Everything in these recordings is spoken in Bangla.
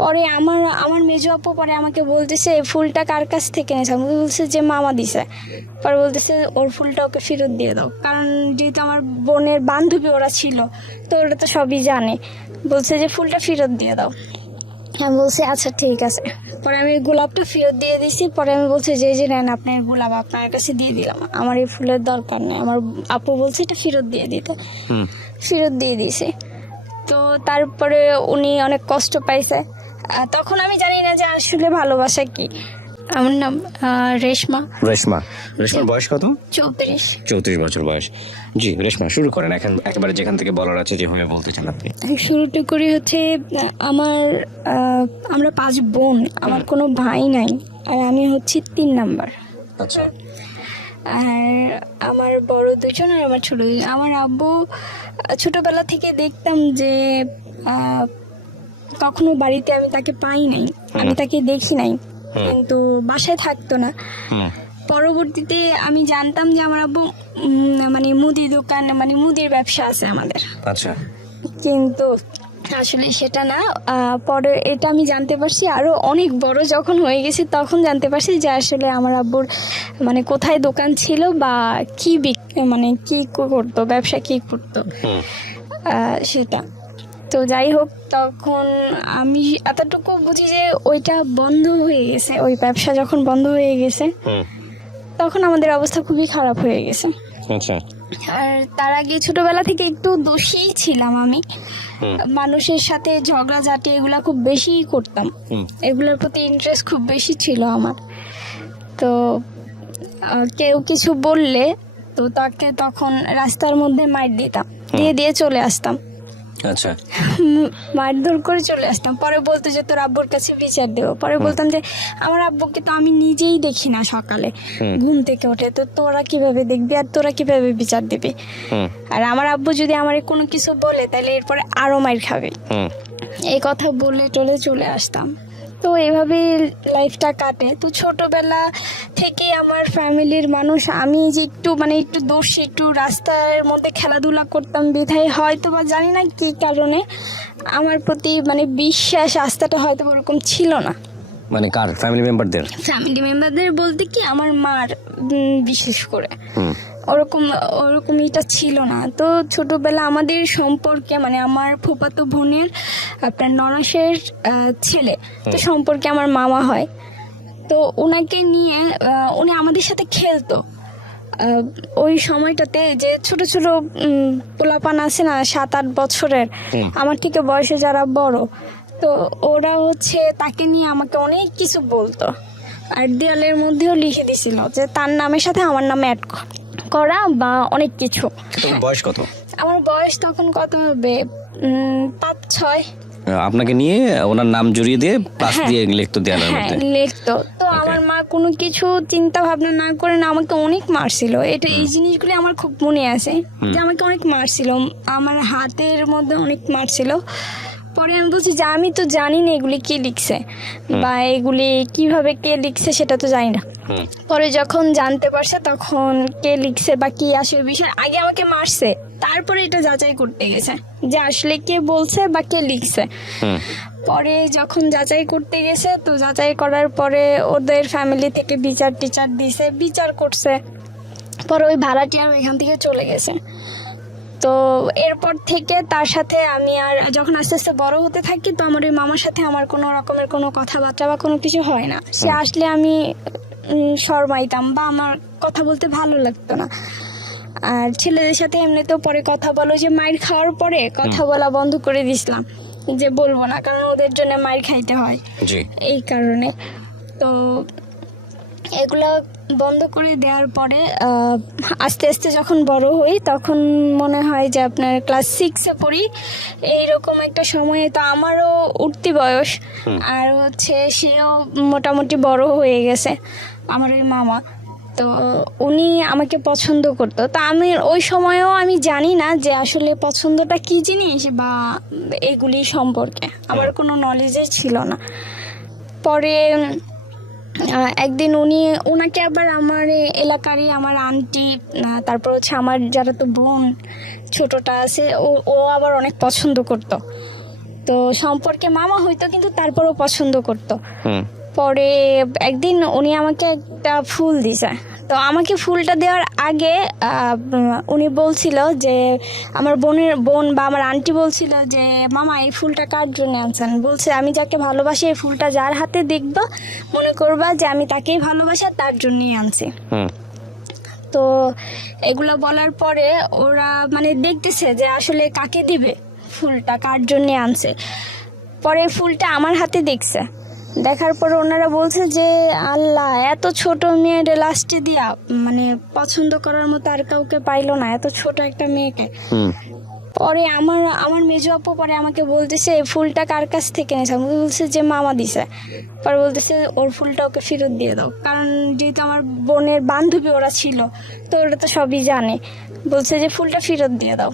পরে আমার আমার মেজো আপু পরে আমাকে বলতেছে এই ফুলটা কার কাছ থেকে এনেছে, আমাকে বলছে যে মামা দিছে। পরে বলতেছে ওর ফুলটা ওকে ফেরত দিয়ে দাও, কারণ যেহেতু আমার বোনের বান্ধবী ওরা ছিল, তো ওরা তো সবই জানে। বলছে যে ফুলটা ফেরত দিয়ে দাও। আমি বলছি আচ্ছা ঠিক আছে। পরে আমি গোলাপটা ফেরত দিয়ে দিছি। পরে আমি বলছি যে এই যে নেন আপনার গোলাপ, আপনার কাছে দিয়ে দিলাম, আমার এই ফুলের দরকার নেই। আমার আপু বলছে এটা ফেরত দিয়ে দিতে, ফেরত দিয়ে দিয়েছে। তো তারপরে উনি অনেক কষ্ট পাইছে। তখন আমি জানি না যে আসলে ভালোবাসা কি। আমার নাম রেশমা। রেশমার বয়স কত? 34 বছর বয়স। জি রেশমা, শুরু করেন এখন একেবারে যেখান থেকে বলার আছে, যেভাবে বলতে চান আপনি। শুরুটা করি হচ্ছে আমরা 5 বোন, আমার কোনো ভাই নাই, আর আমি হচ্ছি 3 নাম্বার। আচ্ছা। আর আমার বড় 2জন আর আমার ছোট 2জন। আমার আব্বু ছোটবেলা থেকে দেখতাম যে কখনো বাড়িতে আমি তাকে পাই নাই, আমি তাকে দেখি নাই, কিন্তু বাসায় থাকতো না। পরবর্তীতে আমি জানতাম যে আমার আব্বু মানে মুদি দোকান, মানে মুদির ব্যবসা আছে আমাদের। আচ্ছা। কিন্তু আসলে সেটা না। পরে এটা আমি জানতে পারছি আরো অনেক বড় যখন হয়ে গেছি, তখন জানতে পারছি যে আসলে আমার আব্বুর মানে কোথায় দোকান ছিল বা কি মানে কি করতো, ব্যবসা কি করতো সেটা। তো যাই হোক, তখন আমি এতটুকু বুঝি যে ওইটা বন্ধ হয়ে গেছে। ওই ব্যবসা যখন বন্ধ হয়ে গেছে তখন আমাদের অবস্থা খুবই খারাপ হয়ে গেছে। আচ্ছা। আর তার আগে ছোটবেলা থেকে একটু দোষী ছিলাম আমি, মানুষের সাথে ঝগড়াঝাটি এগুলা খুব বেশি করতাম, এগুলোর প্রতি ইন্টারেস্ট খুব বেশি ছিল আমার। তো কেউ কিছু বললে তো তাকে তখন রাস্তার মধ্যে মার দিতাম, দিয়ে চলে আসতাম। আচ্ছা। মারধর করে চলে আসতাম। পরে বলতো যে তোর আব্বুর কাছে বিচার দেবো। পরে বলতাম যে আমার আব্বুকে তো আমি নিজেই দেখি না সকালে ঘুম থেকে ওঠে, তো তোরা কিভাবে দেখবি আর তোরা কিভাবে বিচার দিবি। আর আমার আব্বু যদি আমার কোনো কিছু বলে তাহলে এরপরে আরো মার খাবে, এই কথা বলে চলে আসতাম। তো এভাবে লাইফটা কাটে। তো ছোটবেলা থেকে আমার ফ্যামিলির মানুষ, আমি যে একটু দোষী, একটু রাস্তার মধ্যে খেলাধুলা করতাম বিধায় হয়তো বা জানি না কি কারণে আমার প্রতি মানে বিশ্বাস আস্থাটা হয়তো ওরকম ছিল না। মানে কার? ফ্যামিলি মেম্বারদের বলতে কি আমার মার বিশেষ করে ওরকম এটা ছিল না। তো ছোটবেলা আমাদের সম্পর্কে মানে আমার ফুফাতো বোনের আপনার ননাসের ছেলে, তো সম্পর্কে আমার মামা হয়। তো ওনাকে নিয়ে উনি আমাদের সাথে খেলতো। ওই সময়টাতে যে ছোট ছোট পোলাপান আছে না 7-8 বছরের, আমার থেকে বয়সে যারা বড়, তো ওরা হচ্ছে তাকে নিয়ে আমাকে অনেক কিছু বলতো। আর দেয়ালের মধ্যেও লিখে দিছিল যে তার নামের সাথে আমার নামে অ্যাড করা বা অনেক কিছু। বয়স কত? আমার বয়স তখন কত হবে, 5-6। আপনাকে নিয়ে ওনার নাম জড়িয়ে দিয়ে পাশ দিয়ে লিখতো দেয়ালের মধ্যে? লিখতো। তো আমার মা কোনো কিছু চিন্তা ভাবনা না করে না আমাকে অনেক মারছিল। এই জিনিসগুলি আমার খুব মনে আছে যে আমাকে অনেক মারছিল, আমার হাতের মধ্যে অনেক মারছিল। পরে আমি বলছি যে আমি তো জানি না এগুলি কে লিখছে বা এগুলি কিভাবে কে লিখছে সেটা তো জানি না। পরে যখন জানতে পারছে তখন কে লিখছে বা কি আসলে বিষয়, আগে আমাকে মারছে, তারপরে এটা যাচাই করতে গেছে যে আসলে কে বলছে বা কে লিখছে। পরে যখন যাচাই করতে গেছে, তো যাচাই করার পরে ওদের ফ্যামিলি থেকে বিচার দিছে, বিচার করছে। পরে ওই ভাড়াটিয়া এখান থেকে চলে গেছে। তো এরপর থেকে তার সাথে আমি আর যখন আস্তে আস্তে বড় হতে থাকি, তো আমার ওই মামার সাথে আমার কোনো রকমের কোনো কথাবার্তা বা কোনো কিছু হয় না। সে আসলে আমি শরমাইতাম বা আমার কথা বলতে ভালো লাগতো না। আর ছেলেদের সাথে এমনিতেও পরে কথা বলো, যে মাইর খাওয়ার পরে কথা বলা বন্ধ করে দিছিলাম, যে বলবো না, কারণ ওদের জন্য মাইর খাইতে হয় এই কারণে। তো এগুলো বন্ধ করে দেওয়ার পরে আস্তে আস্তে যখন বড় হই তখন মনে হয় যে আপনার ক্লাস 6-এ পড়ি, এইরকম একটা সময়ে তো আমারও উঠতি বয়স, আর হচ্ছে সেও মোটামুটি বড় হয়ে গেছে আমার ওই মামা। তো উনি আমাকে পছন্দ করতো। তো আমি ওই সময়েও আমি জানি না যে আসলে পছন্দটা কি জিনিস বা এগুলি সম্পর্কে আমার কোনো নলেজই ছিল না। পরে একদিন ওনাকে আবার আমার এলাকারই আমার আন্টি, তারপর হচ্ছে আমার যারা তো বোন ছোটটা আছে, ও আবার অনেক পছন্দ করতো। তো তো সম্পর্কে মামা হইতো, কিন্তু তারপরও পছন্দ করতো। হুম পরে একদিন উনি আমাকে একটা ফুল দিছে। তো আমাকে ফুলটা দেওয়ার আগে উনি বলছিল যে আমার বোন বা আমার আন্টি বলছিল যে মামা এই ফুলটা কার জন্য আনছেন। বলছে আমি যাকে ভালোবাসি এই ফুলটা যার হাতে দেখবা মনে করবা যে আমি তাকেই ভালোবাসি, আর তার জন্যই আনছি। হুম তো এগুলো বলার পরে ওরা মানে দেখতেছে যে আসলে কাকে দিবে, ফুলটা কার জন্যে আনছে। পরে ফুলটা আমার হাতে দেখছে, দেখার পরে ওনারা বলছে যে আল্লাহ, এত ছোট মেয়ের লাস্টে দিয়া মানে পছন্দ করার মতো আর কাউকে পাইলো না, এত ছোট একটা মেয়েকে। হুম পরে আমার মেজো আপু পরে আমাকে বলতেছে এই ফুলটা কার কাছ থেকে নিয়েছে। আমাকে বলছে যে মামা দিছে। পরে বলতেছে ওর ফুলটা ওকে ফেরত দিয়ে দাও, কারণ যেহেতু আমার বোনের বান্ধবী ওরা ছিল, তো ওরা তো সবই জানে। বলছে যে ফুলটা ফেরত দিয়ে দাও।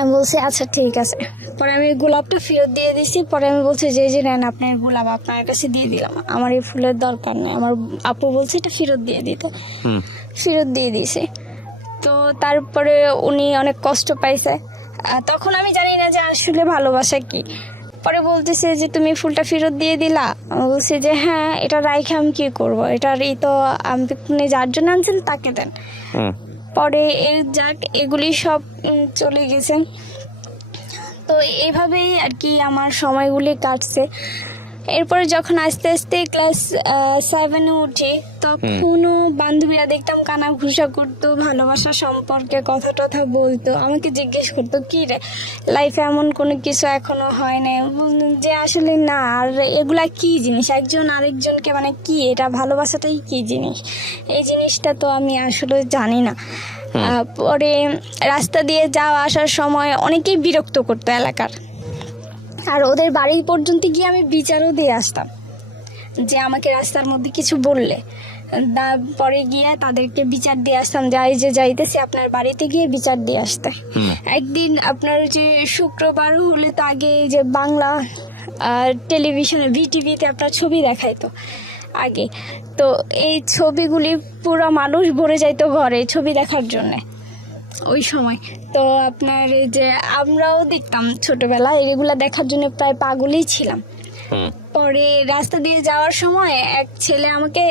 আমি বলছি আচ্ছা ঠিক আছে। পরে আমি গোলাপটা ফেরত দিয়ে দিছি। পরে আমি বলছি যে যে নেন আপনার গোলাপ, আপনার কাছে দিয়ে দিলাম, আমার এই ফুলের দরকার নেই। আমার আপু বলছে এটা ফেরত দিয়ে দিতে, হুম ফেরত দিয়ে দিয়েছে। তো তারপরে উনি অনেক কষ্ট পাইছে। তখন আমি জানি না যে আসলে ভালোবাসা কি। পরে বলতেছে যে তুমি ফুলটা ফেরত দিয়ে দিলা। আমি বলছি যে হ্যাঁ, এটা রাইখে আমি কি করবো, এটার এই তো আপনি যার জন্য আনছেন তাকে দেন। হুম পরে এই যাক এগুলি সব চলে গেছে। তো এইভাবেই আর কি আমার সময়গুলি কাটছে। এরপরে যখন আস্তে আস্তে ক্লাস 7-এ উঠি, তখনও বান্ধবীরা দেখতাম কানা ঘুষা করতো, ভালোবাসা সম্পর্কে কথা টথা বলতো, আমাকে জিজ্ঞেস করতো কি রে লাইফে এমন কোনো কিছু এখনো হয় না, যে আসলে না। আর এগুলা কি জিনিস, একজন আরেকজনকে মানে কি, এটা ভালোবাসাটাই কি জিনিস, এই জিনিসটা তো আমি আসলে জানি না। পরে রাস্তা দিয়ে যাওয়া আসার সময় অনেকেই বিরক্ত করতো এলাকার, আর ওদের বাড়ি পর্যন্ত গিয়ে আমি বিচারও দিয়ে আসতাম যে আমাকে রাস্তার মধ্যে কিছু বললে। পরে গিয়ে তাদেরকে বিচার দিয়ে আসতাম যে এই যে যাইতেছি আপনার বাড়িতে গিয়ে বিচার দিয়ে আসতে। একদিন আপনার যে শুক্রবার হলে তো আগে যে বাংলা টেলিভিশনে ভিটিভিতে আপনার ছবি দেখাইতো আগে, তো এই ছবিগুলি পুরো মানুষ ভরে যাইতো ঘরে ছবি দেখার জন্যে ওই সময়। তো আপনার এই যে আমরাও দেখতাম ছোটবেলায়, এগুলা দেখার জন্য প্রায় পাগলই ছিলাম। পরে রাস্তা দিয়ে যাওয়ার সময় এক ছেলে আমাকে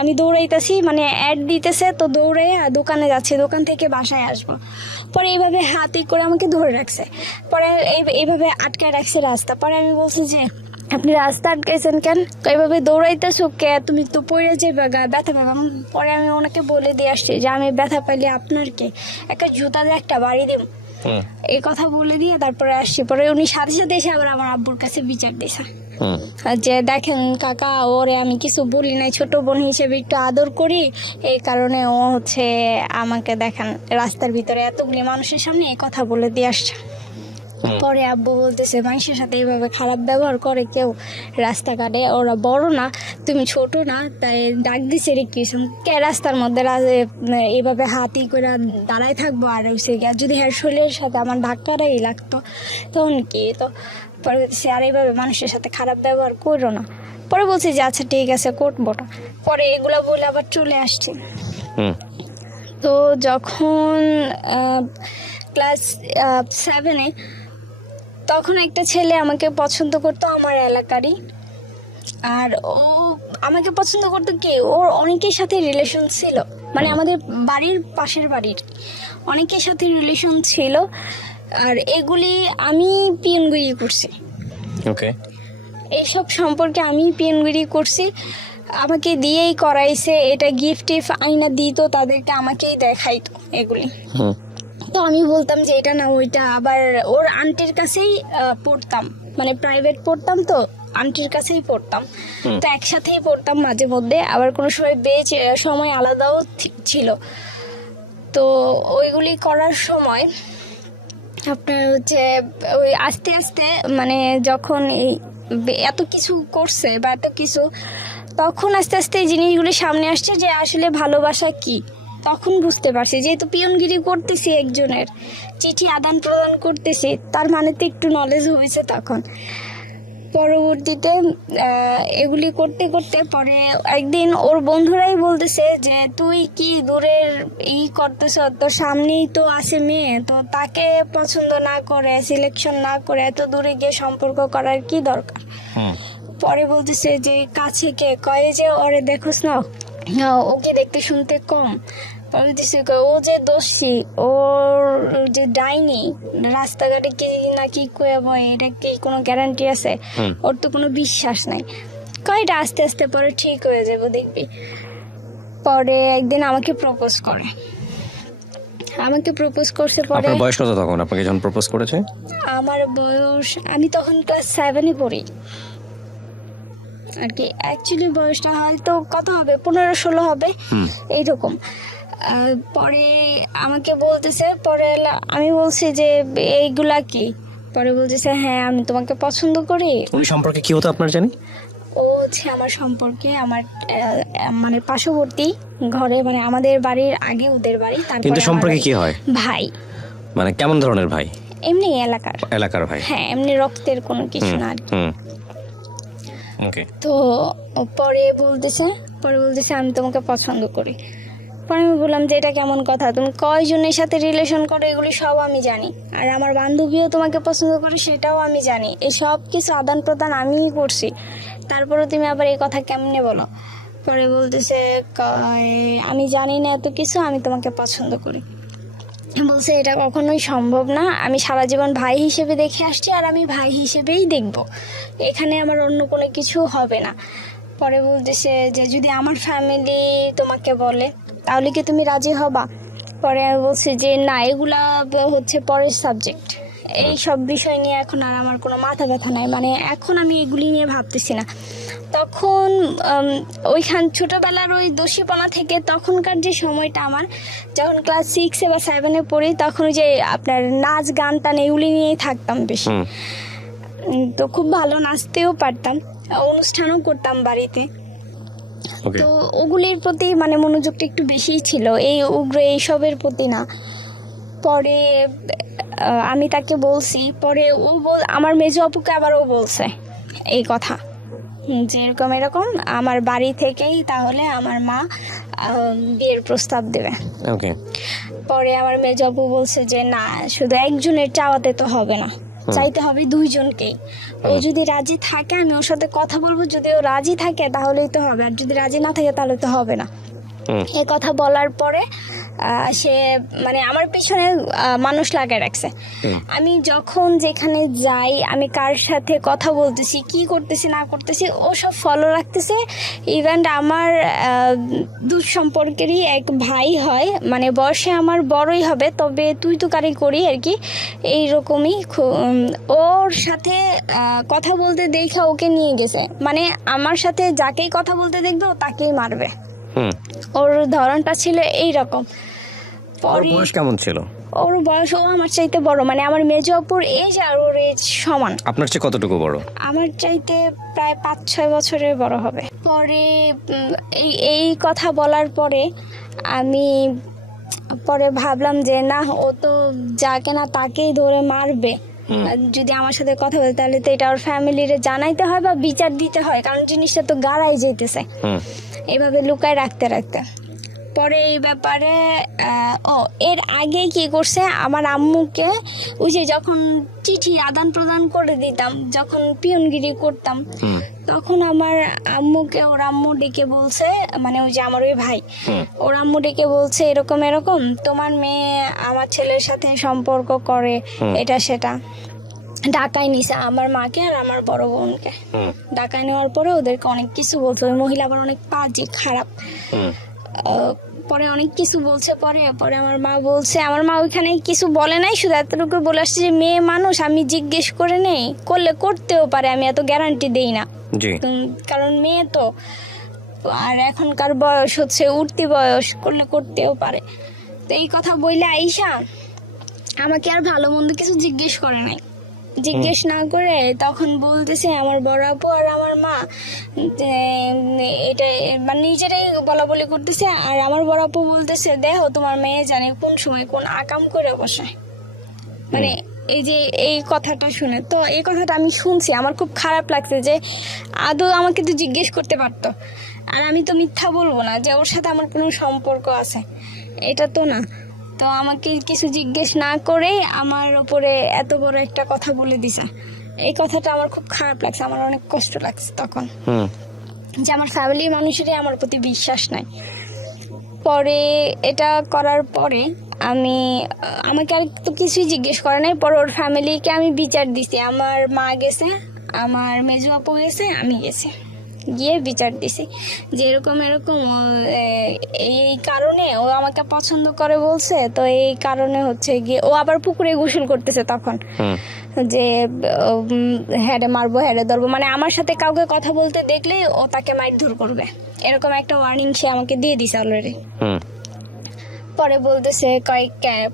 আমি দৌড়াইতেছি, মানে অ্যাড দিতেছে, তো দৌড়ে দোকানে যাচ্ছি, দোকান থেকে বাসায় আসবো। পরে এইভাবে হাতে করে আমাকে ধরে রাখছে, পরে এইভাবে আটকায় রাখছে রাস্তা। পরে আমি বলছি যে আপনি রাস্তা আটকাইছেন কেন, এইভাবে দৌড়াইতেছো কে, তুমি তো পড়ে যাবে, ব্যথা পাবে। পরে আমি ওনাকে বলে দিয়ে আসছি যে আমি ব্যথা পাইলে আপনার কে, একটা জুতা দিয়ে একটা বাড়ি দিব, এই কথা বলে দিয়ে তারপরে আসছি। পরে উনি সাথে সাথে এসে আবার আমার আব্বুর কাছে বিচার দিয়েছে যে দেখেন কাকা, ওরে আমি কিছু বলি নাই, ছোট বোন হিসেবে একটু আদর করি, এই কারণে ও হচ্ছে আমাকে দেখেন রাস্তার ভিতরে এতগুলি মানুষের সামনে এই কথা বলে দিয়ে আসছে। পরে আব্বু বলতেছে মানুষের সাথে এইভাবে খারাপ ব্যবহার করে কেউ রাস্তাঘাটে, ওরা বড় না তুমি ছোট না, তাই ডাক দিছে রে কি কে রাস্তার মধ্যে এইভাবে হাতি করে দাঁড়ায় থাকবো, আর হচ্ছে যদি হ্যাঁ শরীরের সাথে আমার ধাক্কাটাই লাগতো তখন কি। তো পরে বলতেছে আর এইভাবে মানুষের সাথে খারাপ ব্যবহার করো না। পরে বলছি যে আচ্ছা ঠিক আছে করবো না। পরে এগুলা বলে আবার চলে আসছে। তো যখন ক্লাস 7-এ, তখন একটা ছেলে আমাকে পছন্দ করতো আমার এলাকারই। আর ও আমাকে পছন্দ করতো কি, ওর অনেকের সাথে রিলেশন ছিল, মানে আমাদের বাড়ির পাশের বাড়ির অনেকের সাথে রিলেশন ছিল। আর এগুলি আমি পিয়নগিরি করছি, ওকে, এইসব সম্পর্কে আমি পিয়নগিরি করছি, আমাকে দিয়েই করাইছে। এটা গিফট আইনা দিত তাদেরকে, আমাকেই দেখাইতো এগুলি। তো আমি বলতাম যে এটা না ওইটা। আবার ওর আন্টির কাছেই পড়তাম, মানে প্রাইভেট পড়তাম, তো আন্টির কাছেই পড়তাম, তো একসাথেই পড়তাম মাঝে মধ্যে। আবার কোনো সময় সময় আলাদাও ছিল। তো ওইগুলি করার সময় আপনার হচ্ছে ওই আস্তে আস্তে মানে যখন এই এত কিছু করছে বা এত কিছু, তখন আস্তে আস্তে এই জিনিসগুলি সামনে আসছে যে আসলে ভালোবাসা কি। তখন বুঝতে পারছি, যেহেতু পিয়নগিরি করতেছি, একজনের চিঠি আদান প্রদান করতেছি, তার মানে তো একটু নলেজ হয়েছে তখন। পরবর্তীতে এগুলি করতে করতে পরে একদিন ওর বন্ধুরাই বলতেছে যে তুই কি দূরের করতেছ, তোর সামনেই তো আছে মেয়ে, তো তাকে পছন্দ না করে সিলেকশন না করে এত দূরে গিয়ে সম্পর্ক করার কি দরকার। পরে বলতেছে যে কাছে কে কয়ে যে ওরে দেখোস না, ওকে দেখতে শুনতে কম। ও যে দোষী, ওর যে ডাইনি, রাস্তাঘাটে কি না কি কয়ে বয়, এটা কি কোনো গ্যারান্টি আছে? ওর তো কোনো বিশ্বাস নাই। কয়টা আস্তে আস্তে পরে ঠিক হয়ে যাবো দেখবি। পরে একদিন আমাকে প্রপোজ করছে। পরে আপনার বয়স কত তখন আপনাকে যখন প্রপোজ করেছে? আমার বয়স, আমি তখন ক্লাস 7-এ পড়ি আর কি। অ্যাকচুয়ালি বয়সটা হয়তো কত হবে, 15-16 হবে এইরকম। পরে আমাকে বলতেছে, পরে আমি বলছি যে এইগুলা কি? পরে বলতেছে হ্যাঁ আমি তোমাকে পছন্দ করি। উনি সম্পর্কে কি হতো আপনার জানি? ও হচ্ছে আমার সম্পর্কে আমার মানে পার্শ্ববর্তী ঘরে, মানে আমাদের বাড়ির আগে ওদের বাড়ি, তারপরে কিন্তু সম্পর্কে কি হয়? ভাই। মানে কেমন ধরনের ভাই? এমনি এলাকার ভাই। হ্যাঁ, এমনি রক্তের কোনো কিছু না আর কি। ওকে। তো পরে বলতেছে আমি তোমাকে পছন্দ করি। পরে আমি বললাম যে এটা কেমন কথা, তুমি কয়জনের সাথে রিলেশন করো এগুলি সব আমি জানি, আর আমার বান্ধবীও তোমাকে পছন্দ করে সেটাও আমি জানি, এই সব কিছু আদান প্রদান আমিই করছি, তারপরে তুমি আবার এই কথা কেমনে বলো? পরে বলতেছে আমি জানি না এত কিছু, আমি তোমাকে পছন্দ করি। বলছে এটা কখনোই সম্ভব না, আমি সারা জীবন ভাই হিসেবে দেখে আসছি আর আমি ভাই হিসেবেই দেখব, এখানে আমার অন্য কোনো কিছু হবে না। পরে বলতেছে যে যদি আমার ফ্যামিলি তোমাকে বলে তাহলে কি তুমি রাজি হবা? পরে আমি বলছি যে না, এগুলা হচ্ছে পরের সাবজেক্ট, এই সব বিষয় নিয়ে এখন আর আমার কোনো মাথা ব্যথা নাই, মানে এখন আমি এগুলি নিয়ে ভাবতেছি না। তখন ওইখান ছোটোবেলার ওই দোষীপনা থেকে তখনকার যে সময়টা আমার, যখন ক্লাস 6 বা 7-এ পড়ি, তখন যে আপনার নাচ গান টান এগুলি নিয়েই থাকতাম বেশি। তো খুব ভালো নাচতেও পারতাম, অনুষ্ঠানও করতাম বাড়িতে। তো ওগুলির প্রতি মানে মনোযোগটা একটু বেশিই ছিল, এই উগ্র এইসবের প্রতি না। পরে আমি তাকে বলছি, পরে আমার মেজো আপুকে আবার ও বলছে এই কথা যে এরকম আমার বাড়ি থেকেই তাহলে আমার মা বিয়ের প্রস্তাব দেবে। পরে আমার মেজো আপু বলছে যে না, শুধু একজনের চাওয়াতে তো হবে না, চাইতে হবে দুইজনকেই। ও যদি রাজি থাকে আমি ওর সাথে কথা বলবো, যদি ও রাজি থাকে তাহলেই তো হবে, আর যদি রাজি না থাকে তাহলে তো হবে না। এ কথা বলার পরে সে মানে আমার পিছনে মানুষ লাগায় রাখছে। আমি যখন যেখানে যাই, আমি কার সাথে কথা বলতেছি, কি করতেছি না করতেছি, ও সব ফলো রাখতেছে। ইভেন আমার দূর সম্পর্কেরই এক ভাই হয়, মানে বয়সে আমার বড়ই হবে, তবে তুই তো কারি করি আর কি, এইরকমই। ওর সাথে কথা বলতে দেখা ওকে নিয়ে গেছে, মানে আমার সাথে যাকেই কথা বলতে দেখবে ও তাকেই মারবে। ওর ধরনটা ছিল এইরকম। বয়স কেমন ছিল? ওর বয়স, ও আমার চাইতে বড়, মানে আমার মেজো অপুর এজ আর ওর এজ সমান। আপনার চেয়ে কতটুকু বড়? আমার চাইতে প্রায় 5-6 বছরের বড় হবে। পরে এই কথা বলার পরে আমি ভাবলাম যে না, ও তো যাকে না তাকেই ধরে মারবে, যদি আমার সাথে কথা বলে তাহলে তো এটা ওর ফ্যামিলিরে জানাইতে হয় বা বিচার দিতে হয়, কারণ জিনিসটা তো গাড়াই যেতেছে। এভাবে লুকায় রাখতে পরে এই ব্যাপারে এর আগে কি করছে, আমার আম্মুকে ওই যে যখন চিঠি আদান প্রদান করে দিতাম, যখন পিয়নগিরি করতাম, তখন আমার আম্মুকে ওর আম্মু ডেকে বলছে, মানে ওই যে আমার ওই ভাই, ওর আম্মু ডেকে বলছে এরকম তোমার মেয়ে আমার ছেলের সাথে সম্পর্ক করে, এটা সেটা। ঢাকায় নিছে আমার মাকে আর আমার বড় বোনকে। ঢাকায় নেওয়ার পরে ওদেরকে অনেক কিছু বলছে, ওই মহিলা আবার অনেক বাজে খারাপ, পরে অনেক কিছু বলছে। পরে আমার মা বলছে, আমার মা ওইখানে কিছু বলে নাই, শুধু এতটুকু বলে আসছে যে মেয়ে মানুষ, আমি জিজ্ঞেস করে নেই, করলে করতেও পারে, আমি এত গ্যারান্টি দেই না, কারণ মেয়ে তো, আর এখনকার বয়স হচ্ছে উঠতি বয়স, করলে করতেও পারে। তো এই কথা বললে আইসা আমাকে আর ভালো মন্দ কিছু জিজ্ঞেস করে নাই, জিজ্ঞেস না করে তখন বলতেছে আমার বড় আপু আর আমার মা যে এটা মানে নিজেরাই বলা বলি করতেছে, আর আমার বড় আপু বলতেছে দেখো তোমার মেয়ে জানে কোন সময় কোন আকাম করে বসে, মানে এই যে এই কথাটা শুনে, তো এই কথাটা আমি শুনছি, আমার খুব খারাপ লাগছে যে আদৌ আমাকে তো জিজ্ঞেস করতে পারতো। আর আমি তো মিথ্যা বলবো না যে ওর সাথে আমার কোনো সম্পর্ক আছে, এটা তো না। তো আমাকে কিছু জিজ্ঞেস না করেই আমার ওপরে এত বড় একটা কথা বলে দিছে। এই কথাটা আমার খুব খারাপ লাগছে, আমার অনেক কষ্ট লাগছে তখন যে আমার ফ্যামিলির মানুষেরই আমার প্রতি বিশ্বাস নাই। পরে এটা করার পরে আমাকে আর তো কিছুই জিজ্ঞেস করে নাই। পরে ওর ফ্যামিলিকে আমি বিচার দিছি, আমার মা গেছে, আমার মেজো আপু গেছে, আমি গেছি, গিয়ে বিচার দিছি যে এরকম এরকম এই কারণে ও আমাকে পছন্দ করে বলছে, তো এই কারণে হচ্ছে গিয়ে ও আবার পুকুরে গোসল করতেছে তখন, যে হ্যারে মারবো হ্যারে ধরবো, মানে আমার সাথে কাউকে কথা বলতে দেখলে ও তাকে মারধর করবে, এরকম একটা ওয়ার্নিং সে আমাকে দিয়ে দিছে অলরেডি। পরে বলতেছে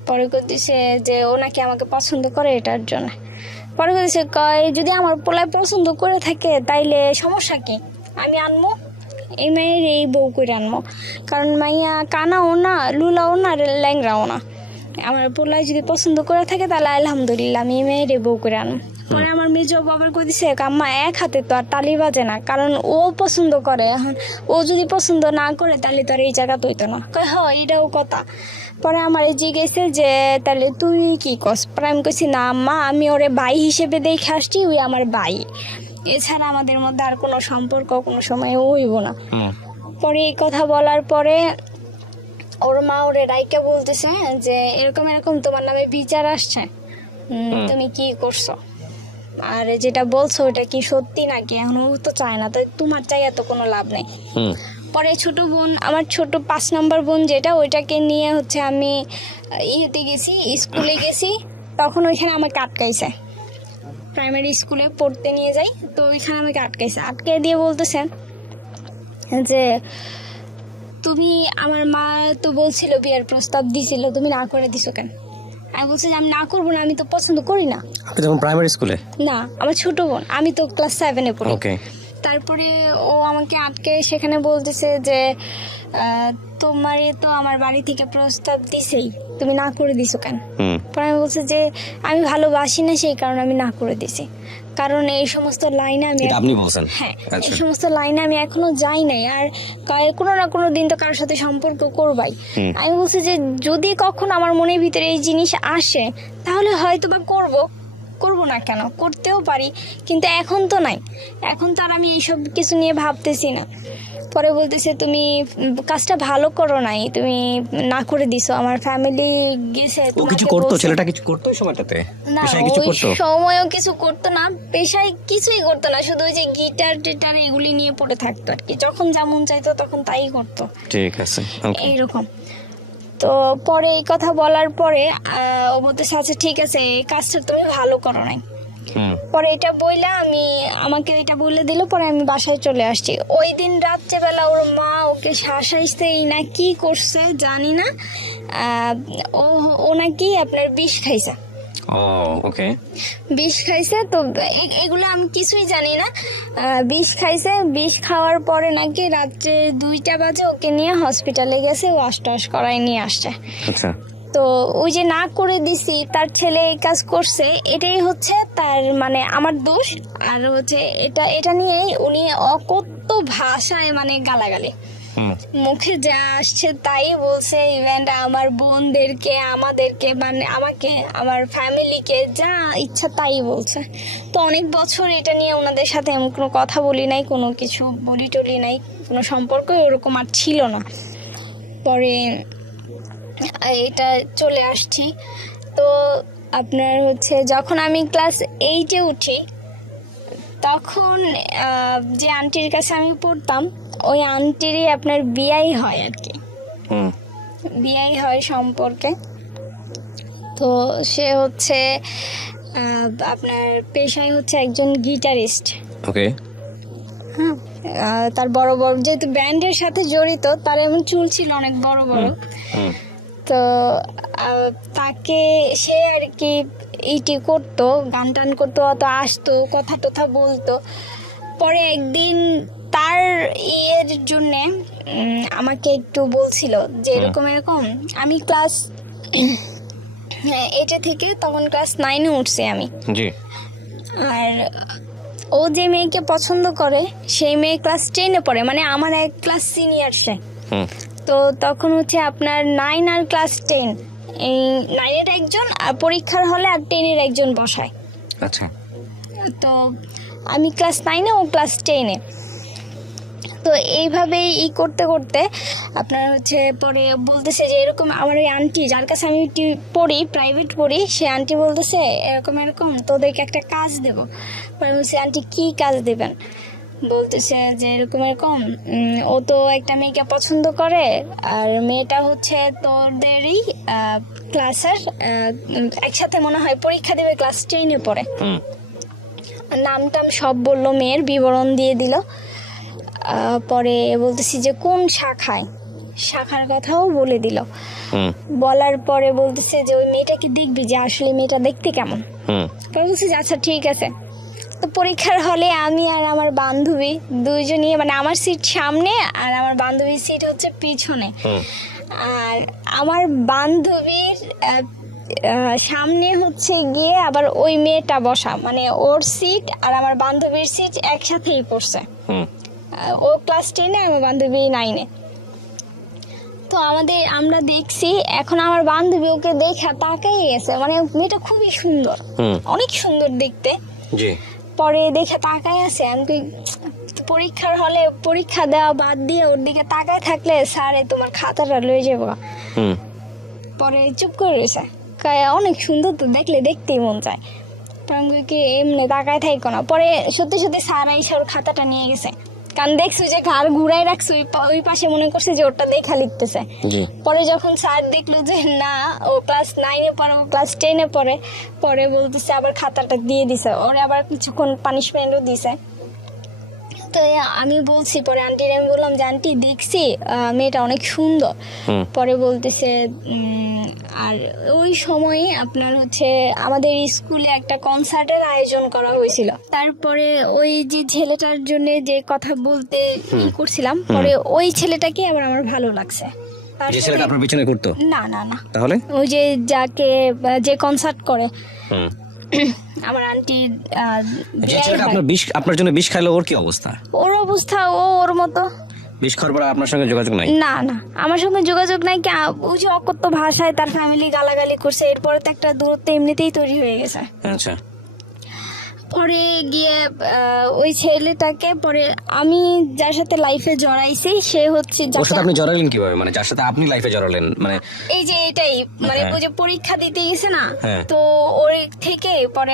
পরে করতেছে যে ও নাকি আমাকে পছন্দ করে এটার জন্য। পরে করতেছে যদি আমার পোলায় পছন্দ করে থাকে তাইলে সমস্যা কি, আমি আনবো এই মেয়ের এই বউ করে আনবো, কারণ মাইয়া কানাও না লুলাও না ল্যাংরাও না, আমার পোলায় যদি পছন্দ করে থাকে তাহলে আলহামদুলিল্লাহ আমি এই মেয়ের এই বউ করে আনবো। পরে আমার মেজো বাবার কই দিছে আম্মা এক হাতে তো আর তালি বাজে না, কারণ ও পছন্দ করে, এখন ও যদি পছন্দ না করে তাহলে তো আর এই জায়গা তৈতো না। হ্যাঁ এটাও কথা। পরে আমার জিজ্ঞেসে যে তাহলে তুই কি কস, পরে আমি কইছি না আম্মা, আমি ওরে ভাই হিসেবে দেখে আসছি, ওই আমার ভাই, এছাড়া আমাদের মধ্যে আর কোনো সম্পর্ক কোনো সময় হইব না। পরে এই কথা বলার পরে ওর মা ওরে রাইকা বলতেছে যে এরকম এরকম তোমার নামে বিচার আসছে, তুমি কি করছো, আর যেটা বলছো ওটা কি সত্যি নাকি, এখন ও তো চায় না, তো তোমার চাই এত কোনো লাভ নেই। পরে ছোট বোন, আমার ছোট 5 নম্বর বোন যেটা, ওইটাকে নিয়ে হচ্ছে আমি ইয়েতে গেছি, স্কুলে গেছি, তখন ওইখানে আমাকে আটকাইছে, প্রাইমারি স্কুলে পড়তে নিয়ে যাই, তো ওইখানে আমাকে আটকে দিয়ে বলতেছেন যে তুমি, আমার মা তো বলছিল বিয়ের প্রস্তাব দিছিল, তুমি না করে দিছো কেন? আমি বলছি যে আমি না করবো না, আমি তো পছন্দ করি না। আপনি যখন প্রাইমারি স্কুলে? না, আমার ছোট বোন, আমি তো ক্লাস 7-এ পড়ি। ওকে। তারপরে ও আমাকে আটকে সেখানে বলতেছে যে তোমারে তো আমার বাড়ি থেকে প্রস্তাব দিছেই, তুমি না করে দিছো কেন? পরে আমি বলছি যে আমি ভালোবাসি না, সেই কারণে আমি না করে দিছি, কারণ এই সমস্ত লাইনে আমি, আপনি বলছেন? হ্যাঁ, এই সমস্ত লাইনে আমি এখনো যাই নাই, আর কোনো না কোনো দিন তো কারোর সাথে সম্পর্ক করবাই। আমি বলছি যে যদি কখন আমার মনের ভিতরে এই জিনিস আসে তাহলে হয়তো বা করবো না কেন, করতেও পারি, কিন্তু এখন তো নাই, এখন তো আর আমি এইসব কিছু নিয়ে ভাবতেছি না। পরে বলতেছে তুমি কাজটা ভালো করো নাই, তুমি না করে দিছো, আমার ফ্যামিলি গেছে, কিছু করতো, ছেলেটা কিছু করতো ওই সময়টাতে? না ওই সময়ও কিছু করতো না, পেশায় কিছুই করতো না, শুধু ওই যে গিটার টিটার এগুলি নিয়ে পড়ে থাকতো আর কি, যখন যেমন চাইতো তখন তাই করতো। ঠিক আছে, এইরকম। তো পরে এই কথা বলার পরে ও বলতেছে আচ্ছা ঠিক আছে, এই কাজটা তুমি ভালো করো নাই। পরে এটা বইলা আমাকে এটা বলে দিল, পরে আমি বাসায় চলে আসছি। ওই দিন রাত্রেবেলা ওর মা ওকে শাসাইছেই না কি করছে জানি না, ও নাকি আপনার বিষ খাইছে। ওকে, বিষ খাইছে, তো এগুলো আমি কিছুই জানি না। বিষ খাইছে, বিষ খাওয়ার পরে নাকি রাত্রে 2টা বাজে ওকে নিয়ে হসপিটালে গেছে, ওয়াশ টাশ করাই নিয়ে আসছে। আচ্ছা, তো ওই যে না করে দিছি, তার ছেলে এই কাজ করছে, এটাই হচ্ছে তার মানে আমার দোষ। আর হচ্ছে এটা নিয়েই উনি কত ভাষায় মানে গালাগালি, মুখে যা আসছে তাই বলছে, ইভেন আমার বোনদেরকে, আমাদেরকে, মানে আমাকে, আমার ফ্যামিলিকে যা ইচ্ছা তাই বলছে। তো অনেক বছর এটা নিয়ে ওনাদের সাথে এমন কোনো কথা বলি নাই, কোনো কিছু বলি টলি নাই, কোনো সম্পর্ক ওরকম আর ছিল না। পরে এটা চলে আসছি। তো আপনার হচ্ছে যখন আমি ক্লাস 8-এ উঠি, তখন যে আন্টির কাছে আমি পড়তাম, ওই আন্টিরই আপনার বিয়াই হয় আর কি, বিয়াই হয় সম্পর্কে। তো সে হচ্ছে আপনার পেশায় হচ্ছে একজন গিটারিস্ট। ওকে, হ্যাঁ, তার বড় বড়, যেহেতু ব্যান্ডের সাথে জড়িত, তার এমন চুল ছিল অনেক বড় বড়। তো তাকে সে আর কি ইটি করতো, গান টান করতো, অত আসতো, কথা টথা বলতো। পরে একদিন তার ইয়ের জন্যে আমাকে একটু বলছিল যে এরকম এরকম, আমি ক্লাস হ্যাঁ, এটা থেকে তখন ক্লাস 9-এ উঠছি আমি। জি। আর ও যে মেয়েকে পছন্দ করে সেই মেয়ে ক্লাস 10-এ পড়ে, মানে আমার এক ক্লাস সিনিয়র সে। হুম। তো তখন হচ্ছে আপনার 9 আর ক্লাস 10, এই 9-এর একজন আর পরীক্ষার হলে আর 10-এর একজন বসায়। আচ্ছা। তো আমি ক্লাস 9-এ, ও ক্লাস 10-এ। তো এইভাবেই করতে করতে আপনার হচ্ছে পরে বলতেছে যে এরকম আমার ওই আন্টি যার কাছে আমি পড়ি, প্রাইভেট পড়ি, সে আন্টি বলতেছে এরকম এরকম তোদেরকে একটা কাজ দেবো। পরে বলছে আন্টি কী কাজ দেবেন? বলতেছে যে এরকম এরকম ও তো একটা মেয়েকে পছন্দ করে, আর মেয়েটা হচ্ছে তোদেরই ক্লাসের, একসাথে মনে হয় পরীক্ষা দেবে, ক্লাস 10-এ পড়ে। নাম টাম সব বললো, মেয়ের বিবরণ দিয়ে দিল। পরে বলতেছি যে কোন শাখার কথাও বলে দিল। বলার পরে বলতেছে যে ওই মেয়েটাকে দেখবি, যে আসলে মেয়েটা দেখতে কেমন। বলছি যে আচ্ছা ঠিক আছে। তো পরীক্ষার হলে আমি আর আমার বান্ধবী দুইজনই, মানে আমার সিট সামনে আর আমার বান্ধবীর সিট হচ্ছে পিছনে। আর আমার বান্ধবীর সামনে হচ্ছে গিয়ে আবার ওই মেয়েটা বসা, মানে ওর সিট আর আমার বান্ধবীর সিট একসাথেই পড়ছে। ও ক্লাস 10-এ, আমার বান্ধবী 9-এ। তো আমরা দেখছি, এখন আমার বান্ধবী ওকে দেখা তাকাই গেছে, মানে মেয়েটা খুবই সুন্দর, অনেক সুন্দর দেখতে। পরে দেখে তাকায় আছে। আমি পরীক্ষার হলে পরীক্ষা দেওয়া বাদ দিয়ে ওর দিকে তাকায় থাকলে স্যারে তোমার খাতাটা লয়ে যাবো। পরে চুপ করে রয়েছে, অনেক সুন্দর তো, দেখলে দেখতেই মন চায়। আমি কি এমনি তাকায় থাকো না। পরে সত্যি সত্যি স্যার এসে ওর খাতাটা নিয়ে গেছে, কারণ দেখছি যে ঘাড় ঘুরাই রাখছে ওই পাশে, মনে করছে যে ওটা দেখা লিখতেছে। পরে যখন স্যার দেখলো যে না ও ক্লাস 9-এ পড়ে, ও ক্লাস 10-এ পড়ে, পরে বলতেছে আবার খাতাটা দিয়ে দিছে, ওরে আবার কিছুক্ষণ পানিশমেন্টও দিছে। তো আমি বলছি, পরে আন্টির আমি বললাম যে আন্টি দেখছি মেয়েটা অনেক সুন্দর। পরে বলতেছে আর ওই সময়ে আপনার হচ্ছে আমাদের স্কুলে একটা কনসার্টের আয়োজন করা হয়েছিল। তারপরে ওই যে ছেলেটার জন্য যে কথা বলতে করছিলাম, পরে ওই ছেলেটাকে আবার আমার ভালো লাগছে। যে ছেলেটা আপনার পিছনে করতো? না, তাহলে ওই যে কনসার্ট করে আমার আন্টি, যে ছেলেটা আপনার জন্য বিষ খাইলো, ওর কি অবস্থা? ওর অবস্থা ওর মতো। বিষ খাওয়ার পর আপনার সঙ্গে যোগাযোগ নাই? না, আমার সঙ্গে যোগাযোগ নাই। ওই যে অকথ্য ভাষায় তার ফ্যামিলি গালাগালি করছে, এরপরে তো একটা দূরত্ব এমনিতেই তৈরি হয়ে গেছে। আচ্ছা। পরে গিয়ে ওই ছেলেটাকে, পরে আমি যার সাথে লাইফে জড়াইছি সে হচ্ছে, ওর সাথে আপনি জড়ালেন কিভাবে? মানে যার সাথে আপনি লাইফে জড়ালেন, মানে এই যে এটাই, মানে ওই যে পরীক্ষা দিতে গেছে না, তো ওর থেকে পরে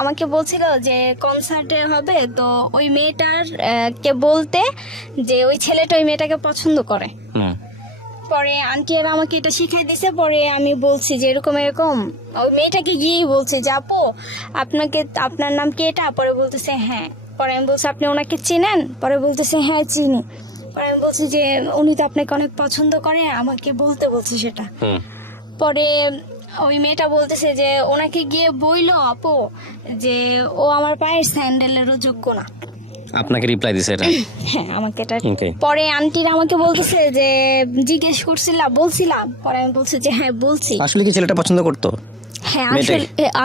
আমাকে বলছিল যে কনসার্টে হবে, তো ওই মেয়েটার কে বলতে যে ওই ছেলেটা ওই মেয়েটাকে পছন্দ করে। পরে আন্টি আর আমাকে এটা শিখিয়ে দিছে। পরে আমি বলছি যে এরকম এরকম, ওই মেয়েটাকে গিয়েই বলছি যে আপু আপনার নাম কি এটা? পরে বলতেছে হ্যাঁ। পরে আমি বলছি আপনি ওনাকে চেনেন? পরে বলতেছে হ্যাঁ চিনি। পরে আমি বলছি যে উনি তো আপনাকে অনেক পছন্দ করে, আমাকে বলছি সেটা। পরে ওই মেয়েটা বলতেছে যে ওনাকে গিয়ে বইলো আপু যে ও আমার পায়ের স্যান্ডেলেরও যোগ্য না। আপনাকে রিপ্লাই দিছে এটা? হ্যাঁ, আমাকে এটা। পরে আন্টিরা আমাকে বলতেছে যে জিজ্ঞেস বলছিলাম। পরে আমি বলছি যে হ্যাঁ বলছি। আসলে কি ছেলেটা পছন্দ করতো? হ্যাঁ,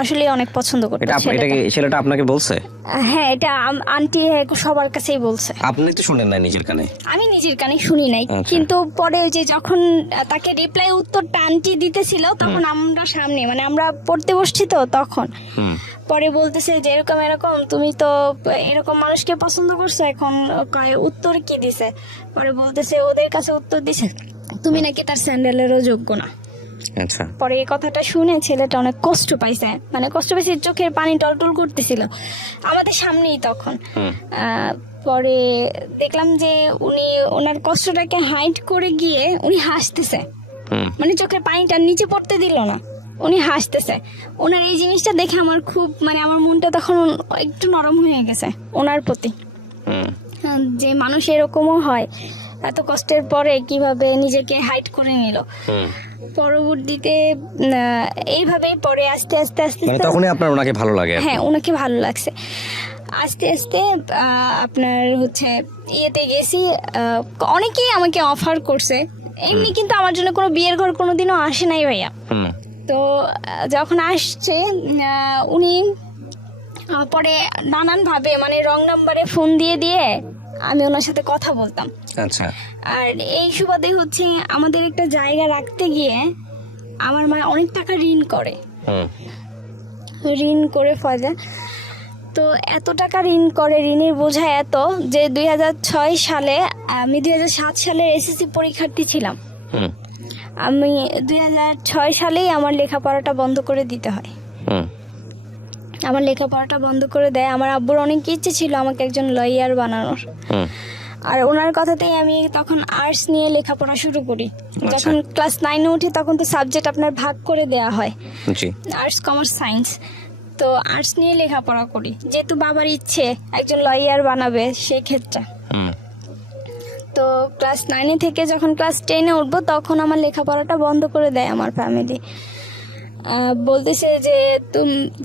আসলে অনেক পছন্দ করতো। এটা কি ছেলেটা আপনাকে বলছে? হ্যাঁ, এটা আন্টি সবার কাছেই বলছে। আপনি তো শুনেন না নিজের কানে? আমি নিজের কানে শুনি নাই, কিন্তু পরে ওই যে যখন তাকে রিপ্লাই উত্তরটা আন্টি দিতেছিল, তখন আমরা সামনে, মানে আমরা পড়তে বসছি তো তখন। পরে বলতেছে যে এরকম এরকম, তুমি তো এরকম মানুষকে পছন্দ করছো, এখন উত্তর কি দিছে? পরে বলতেছে ওদের কাছে উত্তর দিছে তুমি নাকি তার স্যান্ডেলেরও যোগ্য না। আচ্ছা। পরে এই কথাটা শুনে ছেলেটা অনেক কষ্ট পাইছে, মানে চোখের পানি টলটল করতেছিল আমাদের সামনেই তখন। পরে দেখলাম যে উনি ওনার কষ্টটাকে হাইড করে গিয়ে উনি হাসতেছে, মানে চোখের পানিটা নিচে পড়তে দিল না, উনি হাসতেছে। ওনার এই জিনিসটা দেখে আমার খুব, মানে আমার মনটা তখন একটু নরম হয়ে গেছে ওনার প্রতি, যে মানুষ এরকমও হয়, এত কষ্টের পরে কিভাবে নিজেকে হাইড করে নিল। পরবর্তীতে এইভাবেই পরে আস্তে আস্তে মানে তখনই আপনার ওনাকে ভালো লাগে? হ্যাঁ, ওনাকে ভালো লাগছে। আস্তে আস্তে আপনার হচ্ছে ইয়েতে গেছি, অনেকেই আমাকে অফার করছে এমনি, কিন্তু আমার জন্য কোনো বিয়ের ঘর কোনোদিনও আসে নাই ভাইয়া। তো যখন আসছে উনি পরে নানানভাবে মানে রং নাম্বারে ফোন দিয়ে দিয়ে আমি ওনার সাথে কথা বলতাম। আচ্ছা। আর এই সুবাদে হচ্ছে আমাদের একটা জায়গা রাখতে গিয়ে আমার মা অনেক টাকা ঋণ করে ফয়জা। তো এত টাকা ঋণ করে, ঋণের বোঝা এত যে 2006 সালে আমি 2007 সালে এসএসসি পরীক্ষার্থী ছিলাম। আমি 2006 সালেই আমার লেখাপড়াটা বন্ধ করে দিতে হয়। আমার লেখাপড়াটা বন্ধ করে দেয়। আমার আব্বুর অনেক ইচ্ছে ছিল আমাকে একজন লয়ার বানানোর। আর ওনার কথাতেই আমি তখন আর্টস নিয়ে লেখাপড়া শুরু করি। যখন ক্লাস 9-এ উঠি তখন তো সাবজেক্ট আপনার ভাগ করে দেয়া হয়, আর্টস, কমার্স, সায়েন্স। তো আর্টস নিয়ে লেখাপড়া করি, যেহেতু বাবার ইচ্ছে একজন লয়ার বানাবে সেই ক্ষেত্রে। তো ক্লাস 9-এ থেকে যখন ক্লাস 10-এ উঠবো তখন আমার লেখাপড়াটা বন্ধ করে দেয় আমার ফ্যামিলি। বলতেছে যে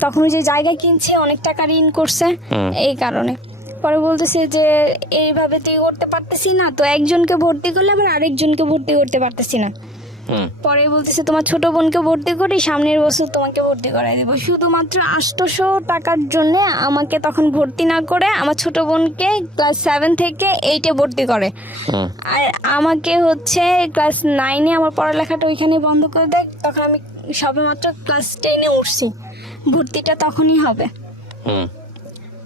তখন যে জায়গা কিনছে অনেক টাকা ঋণ করছে এই কারণে। পরে বলতেছে যে এইভাবে তুই করতে পারতেছি না, তো একজনকে ভর্তি করলে আবার আরেকজনকে ভর্তি করতে পারতেছি না। পরে বলতেছে তোমার ছোট বোনকে ভর্তি করি, সামনের বছর তোমাকে ভর্তি করাই দেবো। শুধুমাত্র 800 টাকার জন্য আমাকে তখন ভর্তি না করে আমার ছোট বোনকে ক্লাস 7 থেকে 8-এ ভর্তি করে। আর আমাকে হচ্ছে ক্লাস 9-এ আমার পড়ালেখাটা ওইখানে বন্ধ করে দেয়। তখন আমি সবেমাত্র ক্লাস 10-এ উঠছি, ভর্তিটা তখনই হবে।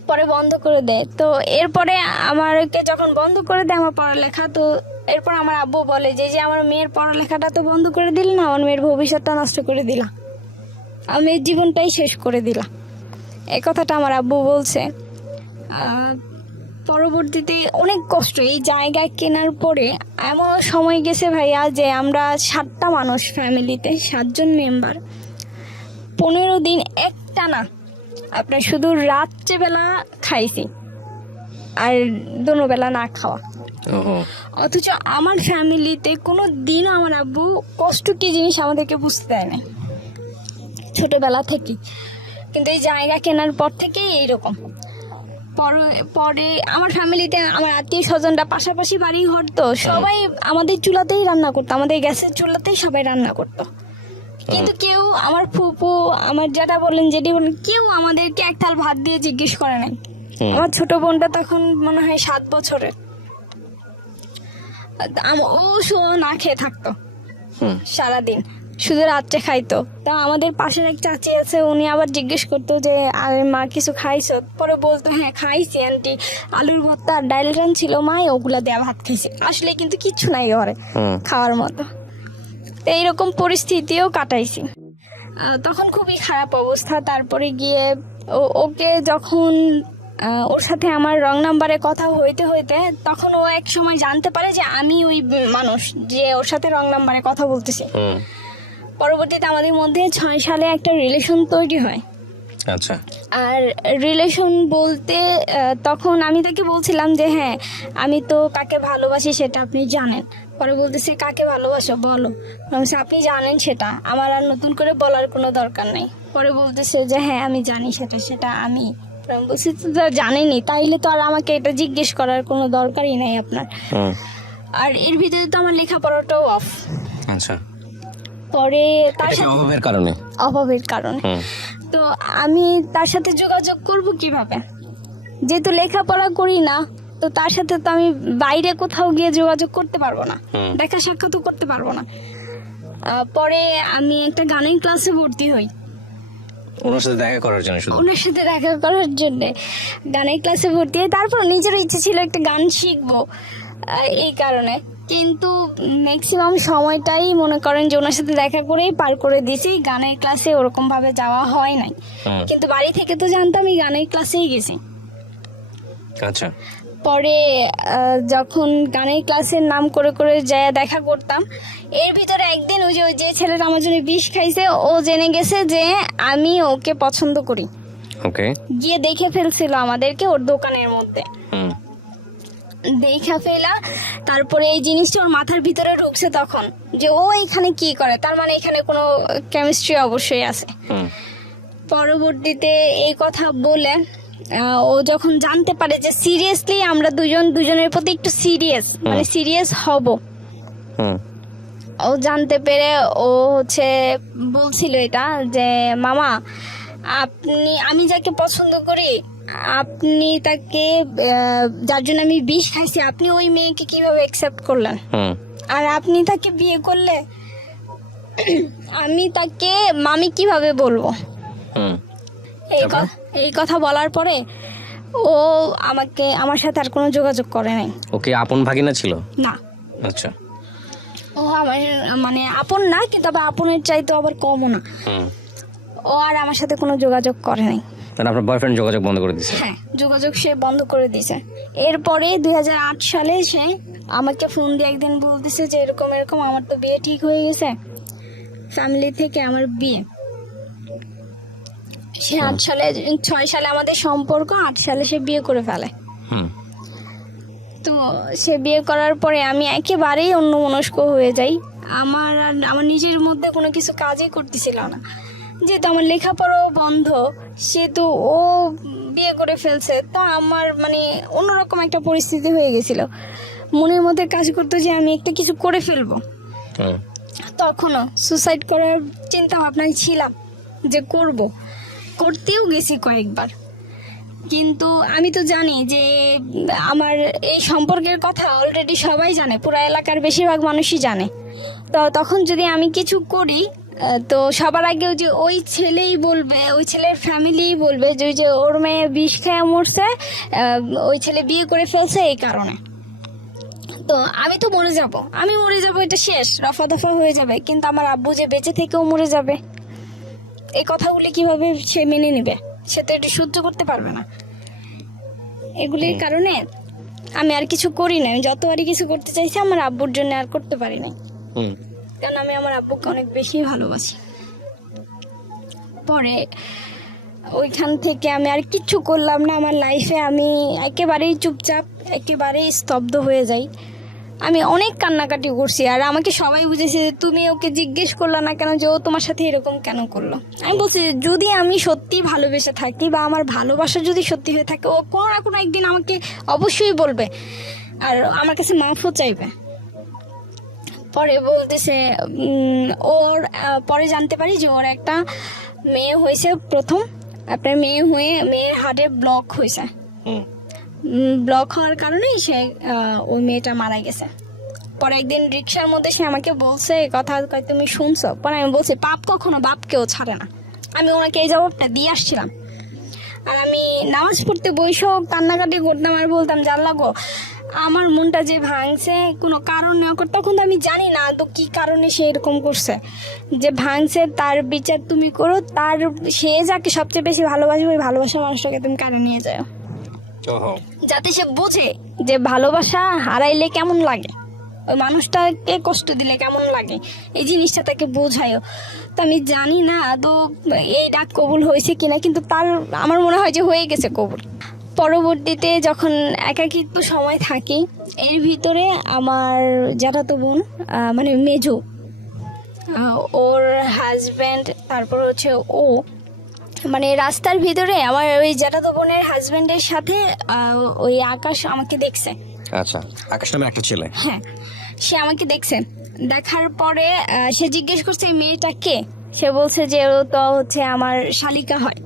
পরে বন্ধ করে দেয়। তো এরপরে আমাকে যখন বন্ধ করে দেয় আমার পড়ালেখা, তো এরপর আমার আব্বু বলে যে আমার মেয়ের পড়ালেখাটা তো বন্ধ করে দিল না, আমার মেয়ের ভবিষ্যৎটা নষ্ট করে দিলা, আমার মেয়ের জীবনটাই শেষ করে দিলা। এই কথাটা আমার আব্বু বলছে। পরবর্তীতে অনেক কষ্ট, এই জায়গা কেনার পরে এমন সময় গেছে ভাইয়া যে আমরা 7টা মানুষ ফ্যামিলিতে, 7 জন মেম্বার, 15 দিন একটানা আপনার শুধু রাত্রেবেলা খাইছি আর দুপুরবেলা না খাওয়া। অথচ আমার ফ্যামিলিতে কোনো দিনও আমার আব্বু কষ্ট কি জিনিস আমাদেরকে বুঝতে দেয় না ছোটবেলা থেকে। কিন্তু এই জায়গা কেনার পর থেকে এইরকম। পরে আমার ফ্যামিলিতে আমার আত্মীয় স্বজনরা পাশাপাশি বাড়ি ঘর, তো সবাই আমাদের চুলাতেই রান্না করতো, আমাদের গ্যাসের চুলাতেই সবাই রান্না করতো। কিন্তু কেউ, আমার ফুপু, আমার যেটা বলেন যেটি বলেন, কেউ আমাদেরকে এক থাল ভাত দিয়ে জিজ্ঞেস করে নাই। আমার ছোট বোনটা তখন মনে হয় 7 বছরের, ও না খেয়ে থাকতো সারাদিন, শুধু রাত্রে খাইতো। তা আমাদের পাশের এক চাচি আছে, উনি আবার জিজ্ঞেস করতো যে আরে মা কিছু খাইছো? পরে বলতো হ্যাঁ খাইছি আন্টি, আলুর ভর্তা আর ডাইল রান ছিল মা, ওগুলা দেয়া ভাত খাইছি। আসলে কিন্তু কিচ্ছু নাই ঘরে খাওয়ার মতো। এইরকম পরিস্থিতিও কাটাইছি। তখন খুবই খারাপ অবস্থা। তারপরে গিয়ে ওকে যখন ওর সাথে আমার রং নাম্বারে কথা হইতে হইতে তখন ও এক সময় জানতে পারে যে আমি ওই মানুষ যে ওর সাথে রং নাম্বারে কথা বলতেছি। পরবর্তীতে আমাদের মধ্যে 6 সালে একটা রিলেশন তৈরি হয়। আচ্ছা। আর রিলেশন বলতে তখন আমি তাকে বলছিলাম যে হ্যাঁ আমি তো কাকে ভালোবাসি সেটা আপনি জানেন। পরে বলতেছে কাকে ভালোবাসো বলো। আপনি জানেন সেটা, আমার আর নতুন করে বলার কোনো দরকার নেই। পরে বলতেছে যে হ্যাঁ আমি জানি সেটা আমি বলছি তো জানেনি, তাইলে তো আর আমাকে এটা জিজ্ঞেস করার কোনো দরকারই নাই আপনার। আর এর ভিতরে তো আমার লেখাপড়াটাও অফ। আচ্ছা। পরে তার অভাবের কারণে তো আমি তার সাথে যোগাযোগ করব কিভাবে, যেহেতু লেখাপড়া করি না, তো তার সাথে তো আমি বাইরে কোথাও গিয়ে যোগাযোগ করতে পারবো না, দেখা সাক্ষাৎও করতে পারবো না। পরে আমি একটা গানের ক্লাসে ভর্তি হই ওনার সাথে দেখা করার জন্য, গানের ক্লাসে ভর্তি হই। তারপর নিজের ইচ্ছে ছিল একটা গান শিখবো এই কারণে, কিন্তু ম্যাক্সিমাম সময়টাই মনে করেন যে ওনার সাথে দেখা করেই পার করে দিয়েছি। গানের ক্লাসে ওরকম ভাবে যাওয়া হয় নাই, কিন্তু বাড়ি থেকে তো জানতাম এই গানের ক্লাসেই গেছি। আচ্ছা। পরে যখন গানের ক্লাসের নাম করে করে যায় দেখা করতাম, এর ভিতরে একদিন ওই যে ছেলেটা আমার জন্য বিষ খাইছে, ও জেনে গেছে যে আমি ওকে পছন্দ করি। ওকে। গিয়ে দেখে ফেলছিল আমাদেরকে ওর দোকানের মধ্যে, দেখা ফেলা। তারপরে এই জিনিসটা ওর মাথার ভিতরে ঢুকছে তখন যে ও এখানে কি করে, তার মানে এখানে কোনো কেমিস্ট্রি অবশ্যই আছে। পরবর্তীতে এই কথা বলে ও যখন জানতে পারে যে সিরিয়াসলি আমরা দুজনের প্রতি একটু সিরিয়াস হব, ও জানতে পেরে ও হচ্ছে বলছিল এটা যে মামা আমি যাকে পছন্দ করি আপনি তাকে যার জন্য আমি বিষ খাইছি আপনি ওই মেয়েকে কিভাবে অ্যাকসেপ্ট করলেন, আর আপনি তাকে বিয়ে করলে আমি তাকে মামি কিভাবে বলবো। এই কথা বলার পরে ও আমার সাথে আর কোনো যোগাযোগ করে নাই। ওকে আপন ভাগিনা ছিল না। আচ্ছা। ও আমার মানে আপন না, কিন্তু আবার আপনের চাইতে আবার কমও না। ও আর আমার সাথে কোনো যোগাযোগ করে নাই। মানে আপনার বয়ফ্রেন্ড যোগাযোগ বন্ধ করে দিয়েছে? হ্যাঁ, যোগাযোগ সে বন্ধ করে দিয়েছে। এরপরে 2008 সালে সে আমাকে ফোন দিয়ে একদিন বলতেছে যে এরকম এরকম আমার তো বিয়ে ঠিক হয়ে গেছে, ফ্যামিলি থেকে আমার বিয়ে। সে 6 সালে আমাদের সম্পর্ক, 8 সালে সে বিয়ে করে ফেলে। তো সে বিয়ে করার পরে আমি একেবারেই অন্যমনস্ক হয়ে যাই। আমার নিজের মধ্যে কোনো কিছু কাজই করতেছিল না, যেহেতু আমার লেখাপড়াও বন্ধ, সেহেতু ও বিয়ে করে ফেলছে। তো আমার মানে অন্যরকম একটা পরিস্থিতি হয়ে গেছিল, মনের মধ্যে কাজ করতো যে আমি একটা কিছু করে ফেলবো। তখনও সুসাইড করার চিন্তা ভাবনায় ছিলাম যে করতেও গেছি কয়েকবার, কিন্তু আমি তো জানি যে আমার এই সম্পর্কের কথা অলরেডি সবাই জানে, পুরো এলাকার বেশিরভাগ মানুষই জানে। তো তখন যদি আমি কিছু করি তো সবার আগেও যে ওই ছেলেই বলবে, ওই ছেলের ফ্যামিলিই বলবে যে ওর মেয়ে বিষ খেয়ে মরছে, ওই ছেলে বিয়ে করে ফেলছে এই কারণে। তো আমি তো মরে যাব, এটা শেষ, রফা দফা হয়ে যাবে। কিন্তু আমার আব্বু যে বেঁচে থেকেও মরে যাবে, এই কথাগুলি কিভাবে সে মেনে নেবে? সে তো এটা সহ্য করতে পারবে না। এগুলির কারণে আমি আর কিছু করি না। যত আর কিছু করতে চাইছি আমার আব্বুর জন্য আর করতে পারি নাই, কারণ আমি আমার আব্বুকে অনেক বেশি ভালোবাসি। পরে ওইখান থেকে আমি আর কিচ্ছু করলাম না আমার লাইফে। আমি একেবারেই চুপচাপ, একেবারেই স্তব্ধ হয়ে যাই। আমি অনেক কান্নাকাটি করছি, আর আমাকে সবাই বুঝেছে যে তুমি ওকে জিজ্ঞেস করলা না কেন যে ও তোমার সাথে এরকম কেন করলো। আমি বলছি যদি আমি সত্যি ভালোবেসে থাকি বা আমার ভালোবাসা যদি সত্যি হয়ে থাকে, ও কোনো না কোনো একদিন আমাকে অবশ্যই বলবে আর আমার কাছে মাফও চাইবে। পরে বলতেছে ওর পরে জানতে পারি যে ওর একটা মেয়ে হয়েছে, প্রথম আপনার মেয়ে হয়ে মেয়ের হার্টে ব্লক হয়েছে। ব্লক হওয়ার কারণেই সে ওই মেয়েটা মারা গেছে। পরে একদিন রিক্সার মধ্যে সে আমাকে বলছে কথা, তুমি শুনছো? পরে আমি বলছি পাপ কখনো বাপকেও ছাড়ে না। আমি ওনাকে এই জবাবটা দিয়ে আসছিলাম। আর আমি নামাজ পড়তে বসেও কান্নাকাটি করতাম আর বলতাম জাল্লা গো আমার মনটা যে ভাঙছে কোনো কারণ নেওয়া, তখন তো আমি জানি না তো কি কারণে সে এরকম করছে, যে ভাঙছে তার বিচার তুমি করো, তার সে যাকে সবচেয়ে বেশি ভালোবাসে ওই ভালোবাসা মানুষটাকে তুমি কানে নিয়ে যাও, যাতে সে বুঝে যে ভালোবাসা হারাইলে কেমন লাগে, ওই মানুষটাকে কষ্ট দিলে কেমন লাগে, এই জিনিসটা তাকে বোঝায়ও। তো আমি জানি না তো এই ডাক কবুল হয়েছে কিনা, কিন্তু তার আমার মনে হয় যে হয়ে গেছে কবুল। পরবর্তীতে যখন একাকিত্ব সময় থাকি, এর ভিতরে আমার জ্যাঠাতো বোন মানে মেজো, ওর হাজব্যান্ড, তারপর হচ্ছে ও, মানে রাস্তার ভিতরে আমার ওই জ্যাঠাতো বোনের হাজব্যান্ডের সাথে ওই আকাশ আমাকে দেখছে। আচ্ছা, আকাশ নামে একটা ছেলে? হ্যাঁ, সে আমাকে দেখছে। দেখার পরে সে জিজ্ঞেস করছে এই মেয়েটা কে। সে বলছে যে ও তো হচ্ছে আমার শালিকা হয়।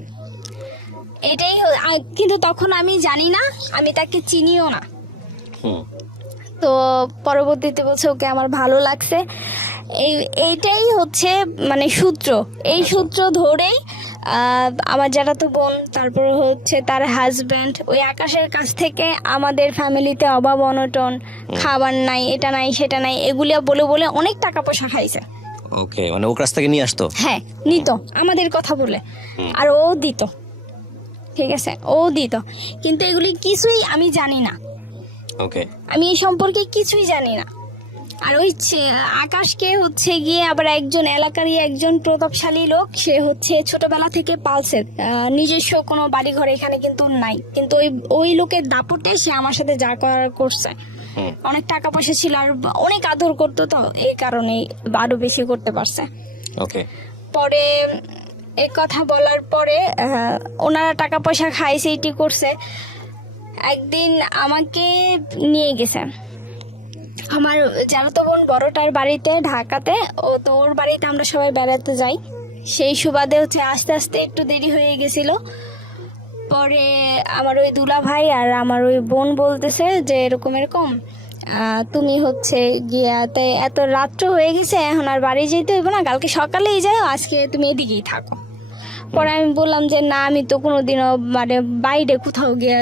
এটাই, কিন্তু তখন আমি জানি না, আমি তাকে চিনিও না। তো পরবর্তীতে বলছে ওকে আমার ভালো লাগছে। এইটাই হচ্ছে মানে সূত্র। এই সূত্র ধরেই আমার যারা তো বোন, তারপর হচ্ছে তার হাজব্যান্ড ওই আকাশের কাছ থেকে আমাদের ফ্যামিলিতে অভাব অনটন, খাবার নাই, এটা নাই সেটা নাই, এগুলো বলে বলে অনেক টাকা পয়সা খাইছে। ওকে, মানে ও কাছ থেকে নিয়ে আসতো? হ্যাঁ, নিত আমাদের কথা বলে, আর ও দিত। ঠিক আছে, ও দিত, কিন্তু এগুলি কিছুই আমি জানি না। ওকে, আমি এই সম্পর্কে কিছুই জানি না। আর ওই আকাশকে হচ্ছে গিয়ে আবার একজন এলাকারই একজন প্রতাপশালী লোক, সে হচ্ছে ছোটবেলা থেকে পালছে, নিজস্ব কোনো বাড়ি ঘর এখানে কিন্তু নাই, কিন্তু ওই লোকের দাপটে সে আমার সাথে যা করার করছে। অনেক টাকা পয়সা ছিল আর অনেক আদর করতো, তো এই কারণেই আরো বেশি করতে পারছে। ওকে, পরে এই কথা বলার পরে ওনারা টাকা পয়সা খাইছে, এটি করছে। একদিন আমাকে নিয়ে গেছে, আমার চাচাতো বোন বড়টার বাড়িতে ঢাকাতে, ও তো ওর বাড়িতে আমরা সবাই বেড়াতে যাই। সেই সুবাদে হচ্ছে আস্তে আস্তে একটু দেরি হয়ে গেছিল। পরে আমার ওই দুলা ভাই আর আমার ওই বোন বলতেছে যে এরকম এরকম তুমি হচ্ছে গিয়াতে এত রাত্র হয়ে গেছে, এখন আর বাড়ি যেতে হইব না, কালকে সকালেই যাও, আজকে তুমি এদিকেই থাকো। পরে আমি বললাম যে না, আমি তো কোনোদিনও মানে বাইরে কোথাও গিয়ে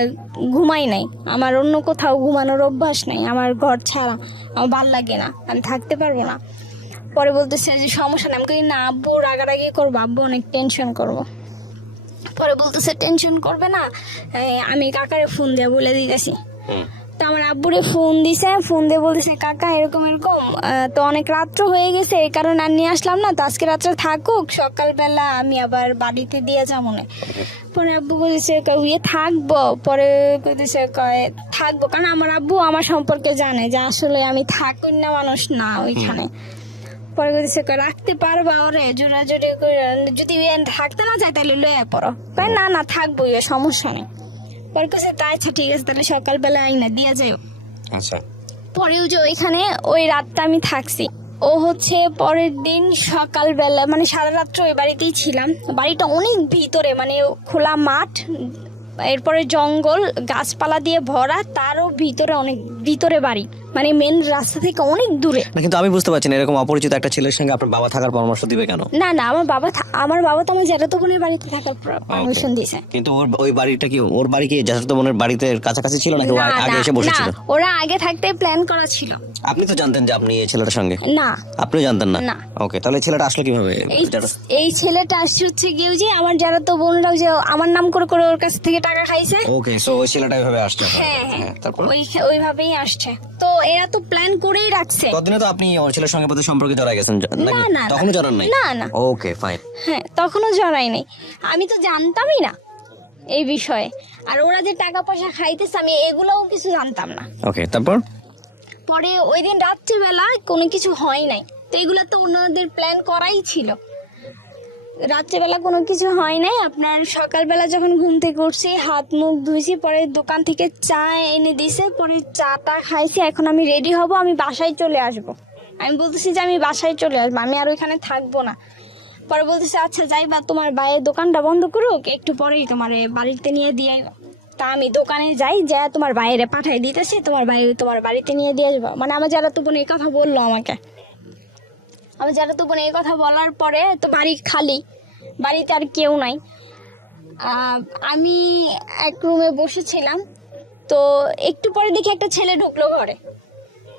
ঘুমাই নাই, আমার অন্য কোথাও ঘুমানোর অভ্যাস নাই, আমার ঘর ছাড়া আমার ভাল লাগে না, আমি থাকতে পারবো না। পরে বলতেছে যে সমস্যা নেই। আমি কই না, আব্বু রাগারাগি করবো, আব্বু অনেক টেনশন করবো। পরে বলতেছে টেনশন করবে না, আমি কাকারে ফোন দিয়ে বলে দিতেছি। তো আমার আব্বুরে ফোন দিছে, ফোন দিয়ে বলতেছে কাকা এরকম এরকম, তো অনেক রাত্র হয়ে গেছে, এই কারণে আর নিয়ে আসলাম না, তো আজকে রাত্রে থাকুক, সকালবেলা আমি আবার বাড়িতে দিয়ে যাবো না। পরে আব্বু বলতেছে ইয়ে থাকবো, পরে বলতেছে থাকবো, কারণ আমার আব্বু আমার সম্পর্কে জানে যে আসলে আমি থাকুন না মানুষ না ওইখানে। পরে বলতেছে রাখতে পারবা ওরে, জোরাজোরি করে, যদি থাকতে না চাই তাহলে লয়ে পড়ো। না না থাকবো, সমস্যা নেই। পরে কাছে তা আচ্ছা ঠিক আছে, তাহলে সকালবেলা আইনা দিয়া যাও। আচ্ছা, পরেও যে ওইখানে ওই রাতটা আমি থাকছি। ও হচ্ছে পরের দিন সকালবেলা মানে সারা রাত্র ওই বাড়িতেই ছিলাম। বাড়িটা অনেক ভিতরে, মানে খোলা মাঠ, এরপরে জঙ্গল গাছপালা দিয়ে ভরা, তারও ভিতরে অনেক ভিতরে বাড়ি, মানে মেন রাস্তা থেকে অনেক দূরে। না কিন্তু আমি বুঝতে পারছি না, এরকম অপরিচিত একটা ছেলের সঙ্গে আপনার বাবা থাকার পরামর্শ দিবে কেন? না না, আমার বাবা তো আমার জ্যাঠাতো বোনের বাড়িতে থাকার পারমিশন দিয়েছে। কিন্তু ওই বাড়িটা কি, ওর বাড়ি কি জ্যাঠাতো বোনের বাড়িতে কাছাকাছি ছিল নাকি আগে এসে বসেছিল? না, ওরা আগে থাকতে প্ল্যান করা ছিল। আপনি তো জানতেন যে আপনি এই ছেলেটার সঙ্গে? না, আপনিও জানতেন না? না। ওকে, তাহলে ছেলেটা আসলো কিভাবে? এই ছেলেটা আসছে হচ্ছে গিয়ে যে আমার জ্যাঠাতো বোনরাও যে আমার নাম করে করে ওর কাছ থেকে টাকা খাইছে। ওকে, সো ওই ছেলেটা এইভাবে আসছে? হ্যাঁ হ্যাঁ, তারপর ওইভাবেই আসছে। তো এরা তো প্ল্যান করেই রাখছে। ততদিনে তো আপনি ওর ছেলের সঙ্গে বোধহয় সম্পর্কে জড়াই গেছেন নাকি? না, না, তখনও জড়ান নাই? না না। Okay fine. হ্যাঁ, তখনও জড়াই নাই, আমি তো জানতামই না এই বিষয়ে। আর ওরা যে টাকা পয়সা খাইতেছে আমি এগুলোও কিছু জানতাম না। ওকে, তারপর? পরে ওই দিন রাত্রিবেলা কোনো কিছু হয় নাই, তো এগুলো তো ওনাদের প্ল্যান করাই ছিল। রাত্রিবেলা কোনো কিছু হয় নাই, আপনার সকালবেলা যখন ঘুম থেকে উঠছি, হাত মুখ ধুইছি, পরে দোকান থেকে চা এনে দিছে, পরে চাটা খাইছি। এখন আমি রেডি হব, আমি বাসায় চলে আসব। আমি বলতেছি যে আমি বাসায় চলে আসবো, আমি আর ওইখানে থাকবো না। পরে বলতেছে আচ্ছা যাইবা, তোমার ভাইয়ের দোকানটা বন্ধ করুক, একটু পরেই তোমার বাড়িতে নিয়ে দিয়ে। তা আমি দোকানে যাই, যা তোমার বাইরে পাঠাই দিতেছি, তোমার ভাই তোমার বাড়িতে নিয়ে দিয়ে আসবো। মানে আমার যারা তো বোন এই কথা বললো আমাকে। আমার যারা তো বোন এই কথা বলার পরে তো বাড়ি খালি, বাড়িতে আর কেউ নাই। আমি এক রুমে বসেছিলাম, তো একটু পরে দেখি একটা ছেলে ঢুকলো ঘরে,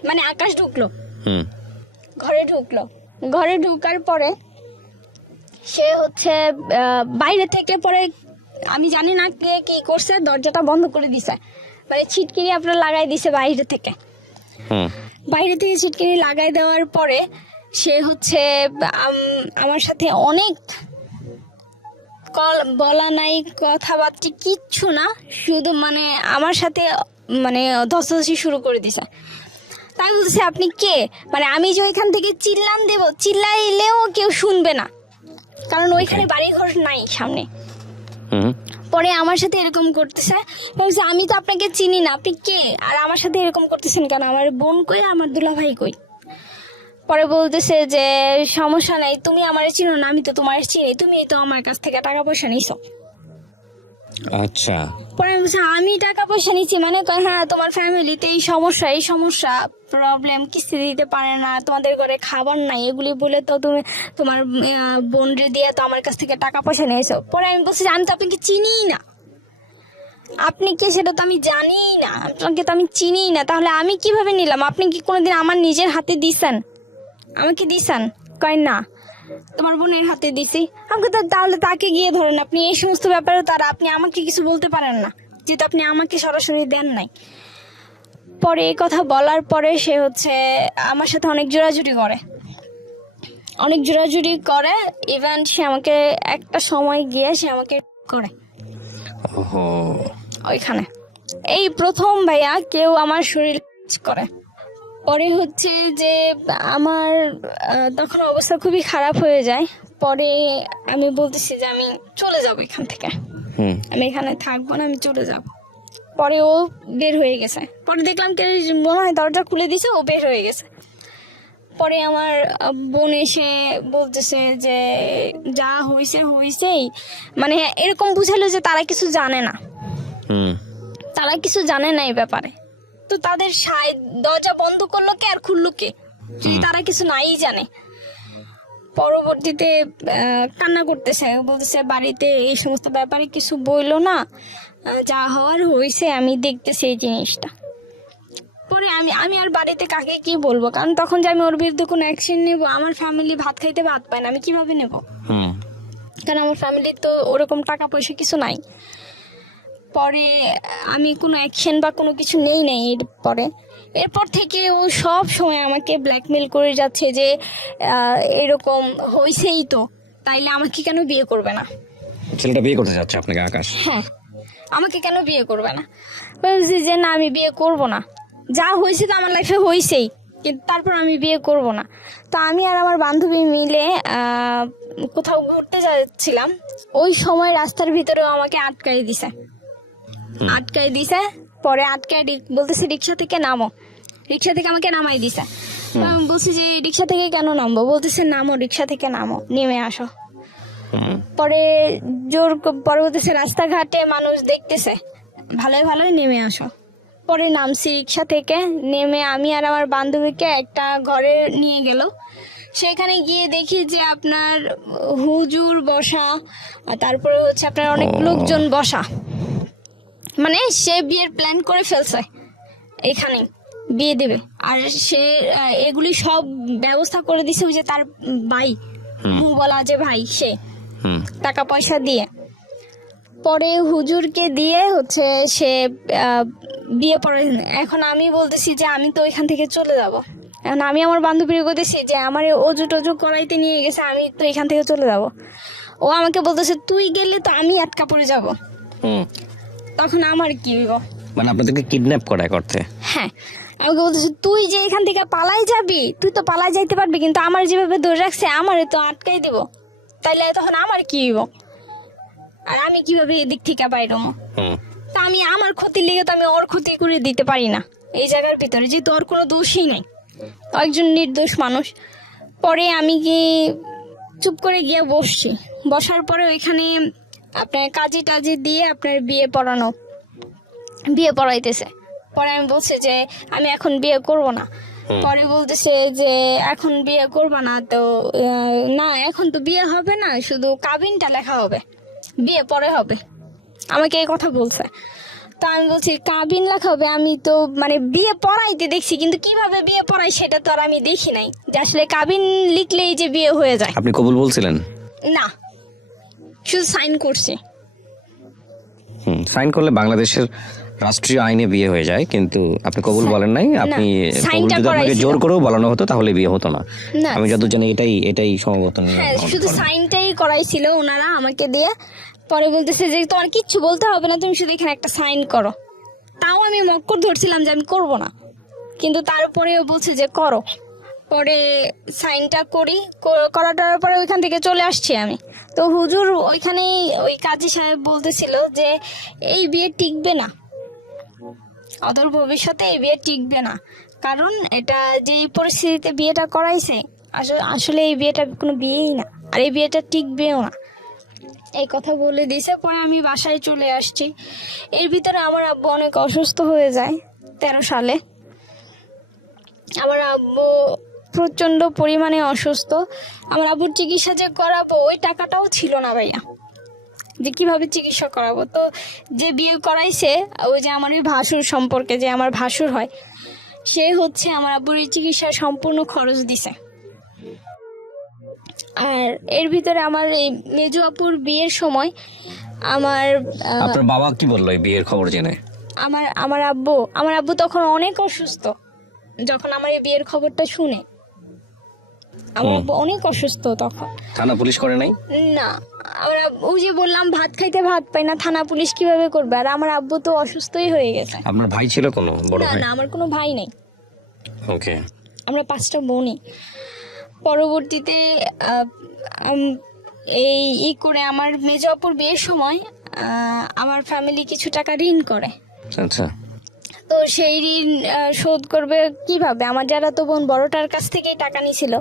মানে আকাশ ঢুকলো ঘরে, ঘরে ঢুকার পরে সে হচ্ছে বাইরে থেকে, পরে আমি জানি না কে কি করছে, দরজাটা বন্ধ করে দিছে, মানে ছিটকিনি আপনার লাগাই দিছে বাইরে থেকে। ছিটকিনি লাগাই দেওয়ার পরে সে হচ্ছে আমার সাথে অনেক বলা নাই, কথাবার্তা কিচ্ছু না, শুধু মানে আমার সাথে মানে ধস্তাধস্তি শুরু করে দিছে। তাই বলছে আপনি কে, মানে আমি যে ওইখান থেকে চিল্লাইলেও কেউ শুনবে না, কারণ ওইখানে বাড়ি ঘর নাই সামনে। পরে আমার সাথে এরকম করতেছে, আমি তো আপনাকে চিনি না, আপনি কে, আর আমার সাথে এরকম করতেছেন কেন, আমার বোন কই, আমার দুলা ভাই কই। পরে বলতেছে যে সমস্যা নাই, তুমি আমার চিনো না, আমি তো তোমার চিনি, তুমি তো আমার কাছ থেকে টাকা পয়সা নিছো। আচ্ছা। পরে বলছে আমি টাকা পয়সা নিচ্ছি, মানে হ্যাঁ তোমার ফ্যামিলিতে এই সমস্যা প্রবলেম, কিস্তি দিতে পারে না, তোমাদের ঘরে খাবার নাই, এগুলি বলে তো তুমি তোমার বোন রে দিয়ে তো আমার কাছ থেকে টাকা পয়সা নিয়েছো। পরে আমি বলছি আমি তো আপনাকে চিনিই না, আপনি কে সেটা তো আমি জানি না, আপনাকে তো আমি চিনিই না, তাহলে আমি কিভাবে নিলাম, আপনি কি কোনোদিন আমার নিজের হাতে দিছেন, আমাকে দিছেন? কয় না, তোমার বোনের হাতে দিছি। আমাকে তাহলে তাকে গিয়ে ধরেন, আপনি এই সমস্ত ব্যাপারে তারা আপনি আমাকে কিছু বলতে পারেন না, যেহেতু আপনি আমাকে সরাসরি দেন নাই। পরে এই কথা বলার পরে সে হচ্ছে আমার সাথে অনেক জোরাজুরি করে, ইভেন সে আমাকে একটা সময় গিয়ে সে আমাকে করে ওইখানে। এই প্রথম ভাইয়া কেউ আমার শরীর করে। পরে হচ্ছে যে আমার তখন অবস্থা খুবই খারাপ হয়ে যায়। পরে আমি বলতেছি যে আমি চলে যাব এখান থেকে, আমি এখানে থাকবো না, আমি চলে যাব। পরে ও বের হয়ে গেছে। পরে দেখলাম কে মনে হয় দরজা খুলে দিছে, ও বের হয়ে গেছে। পরে আমার বোন এসে বলতেছে যে যা হয়েছেই, মানে এরকম বুঝালো যে তারা কিছু জানে না, তারা কিছু জানে না এই ব্যাপারে। তো তাদের দরজা বন্ধ করলো কে আর খুললো কে, যদি তারা কিছু নাই জানে। পরবর্তীতে কান্না করতেছে, বলতেছে বাড়িতে এই সমস্ত ব্যাপারে কিছু বইলো না, যা হওয়ার হয়েছে আমি দেখতেছি এই জিনিসটা। পরে আমি আর বাড়িতে কাকে কি বলবো, কারণ তখন যে আমি ওর বিরুদ্ধে কোনো অ্যাকশন নেব, আমার ফ্যামিলি ভাত খাইতে ভাত পায় না, আমি কিভাবে নেব? কারণ আমার ফ্যামিলির তো ওরকম টাকা পয়সা কিছু নাই। পরে আমি কোনো অ্যাকশন বা কোনো কিছু নেই এরপর থেকে ও সব সময় আমাকে ব্ল্যাকমেল করে যাচ্ছে যে এরকম হয়েছেই তো, তাইলে আমাকে কেন বিয়ে করবে না? ছেলেটা বিয়ে করতে যাচ্ছে আপনাকে, আকাশ? হ্যাঁ, আমাকে কেন বিয়ে করবে না? বলছি যে না, আমি বিয়ে করব না, যা হয়েছে তো আমার লাইফে হয়েছেই, কিন্তু তারপর আমি বিয়ে করব না। তো আমি আর আমার বান্ধবী মিলে কোথাও ঘুরতে যাচ্ছিলাম, ওই সময় রাস্তার ভিতরেও আমাকে আটকাই দিছে। পরে বলতেছে রিক্সা থেকে নামো, রিক্সা থেকে আমাকে নামাই দিছে। আমি বলছি যে রিক্সা থেকে কেন নামবো? বলতেছে নামো, রিক্সা থেকে নামো, নেমে আসো। পরে পরে বলতেছে রাস্তাঘাটে মানুষ দেখতেছে, ভালোই নেমে আসো। পরে নামছি রিক্সা থেকে, নেমে আমি আর আমার বান্ধবীকে একটা ঘরে নিয়ে গেল। সেখানে গিয়ে দেখি যে আপনার হুজুর বসা, আর তারপরে হচ্ছে আপনার অনেক লোকজন বসা, মানে সে বিয়ের প্ল্যান করে ফেলছে, এখানে বিয়ে দেবে। আর সে এগুলি সব ব্যবস্থা করে দিছে ওই যে তার ভাই, বলা যে ভাই, সে টাকা পয়সা দিয়ে। পরে হুজুরকে দিয়ে হচ্ছে সে বিয়ে পড়ে। এখন আমি বলতেছি যে আমি তো এখান থেকে চলে যাব। এখন আমি আমার বান্ধবীর বলতেছি যে আমার অজু টজু করাইতে নিয়ে গেছে, আমি তো এখান থেকে চলে যাব। ও আমাকে বলতেছে তুই গেলে তো আমি আটকা পড়ে যাব। তখন আমার কি হইব? মানে আপনাদেরকে কিডন্যাপ করতে? হ্যাঁ, আমাকে বলতেছে তুই যে এখান থেকে পালাই যাবি, তুই তো পালাই যাইতে পারবি, কিন্তু আমার যেভাবে ধরে রাখছে আমারে তো আটকাই দেব, তাইলে তখন আমার কি হইব? আর আমি কিভাবে এদিক থেকে বাইরো? তা আমি আমার ক্ষতির লেগে তো আমি ওর ক্ষতি করে দিতে পারি না এই জায়গার ভিতরে, যেহেতু ওর কোনো দোষই নাই, একজন নির্দোষ মানুষ। পরে আমি কি চুপ করে গিয়ে বসছি, বসার পরে ওইখানে আপনার কাজী টাজি দিয়ে আপনার বিয়ে পড়াইতেছে। পরে আমি বলছি যে আমি এখন বিয়ে করব না। পরে বলতেছে যে এখন বিয়ে করবা না তো? না, এখন তো বিয়ে হবে না, শুধু কাবিনটা লেখা হবে, বিয়ে পরে হবে, আমাকে এই কথা বলছে। তো আমি বলছি কাবিন লেখা হবে, আমি তো মানে বিয়ে পড়াইতে দেখছি, কিন্তু কিভাবে বিয়ে পড়াই সেটা তো আর আমি দেখি নাই, যে আসলে কাবিন লিখলেই যে বিয়ে হয়ে যায়। আপনি কবুল বলছিলেন? না, শুধু সাইন করছি। সাইন করলে বাংলাদেশের রাষ্ট্রীয় আইনে বিয়ে হয়ে যায়, কিন্তু আপনি কবুল বলেন নাই। আপনি কবুল যদি আপনাকে জোর করেও বলানো হতো তাহলে বিয়ে হতো না। আমি যত জানি এটাই সম্ভবত। শুধু সাইনটাই করাইছিল ওনারা আমাকে দিয়ে। পরে বলতেছে যে তোমার কিচ্ছু বলতে হবে না, তুমি শুধু এখানে একটা সাইন করো। তাও আমি মক্কর ধরছিলাম যে আমি করব না, কিন্তু তারপরেও বলছে যে করো। পরে সাইনটা করাটার পরে ওইখান থেকে চলে আসছি আমি। তো হুজুর ওইখানে ওই কাজী সাহেব বলতেছিল যে এই বিয়ে টিকবে না, অদূর ভবিষ্যতে এই বিয়ে টিকবে না, কারণ এটা যে পরিস্থিতিতে বিয়েটা করাইছে, আসলে এই বিয়েটা কোনো বিয়েই না, আর এই বিয়েটা টিকবেও না, এই কথা বলে দিয়েছে। পরে আমি বাসায় চলে আসছি। এর ভিতরে আমার আব্বু অনেক অসুস্থ হয়ে যায় 13 সালে। আমার আব্বু প্রচণ্ড পরিমাণে অসুস্থ। আমার আব্বুর চিকিৎসা যে করাবো ওই টাকাটাও ছিল না ভাইয়া, যে কিভাবে চিকিৎসা করাবো। তো যে বিয়ে করাইছে, ওই যে আমার ওই ভাসুর সম্পর্কে, যে আমার ভাসুর হয়, সে হচ্ছে আমার আব্বুর চিকিৎসার সম্পূর্ণ খরচ দিছে। আর এর ভিতরে আমার এই মেজো আপুর বিয়ের সময় আপনার বাবা কি বললো এই বিয়ের খবর জেনে? আমার আব্বু তখন অনেক অসুস্থ। যখন আমার এই বিয়ের খবরটা শুনে, আমার আব্বু অনেক অসুস্থ তখন। থানা পুলিশ করে নাই? না, আমার ওই যে বললাম ভাত খাইতে ভাত পাই না, থানা পুলিশ কিভাবে করবে? আর আমার আব্বু তো অসুস্থই হয়ে গেছে। আপনার ভাই ছিল কোনো বড় ভাই? না, আমার কোনো ভাই নেই। ওকে, আমরা 5টা বোনই। পরবর্তীতে এই করে আমার মেজো আপুর বিয়ের সময় আমার ফ্যামিলি কিছু টাকা ঋণ করে, আচ্ছা। তো সেই ঋণ শোধ করবে কিভাবে? আমার যারা তো বোন বড়টার কাছ থেকেই টাকা নিছিল।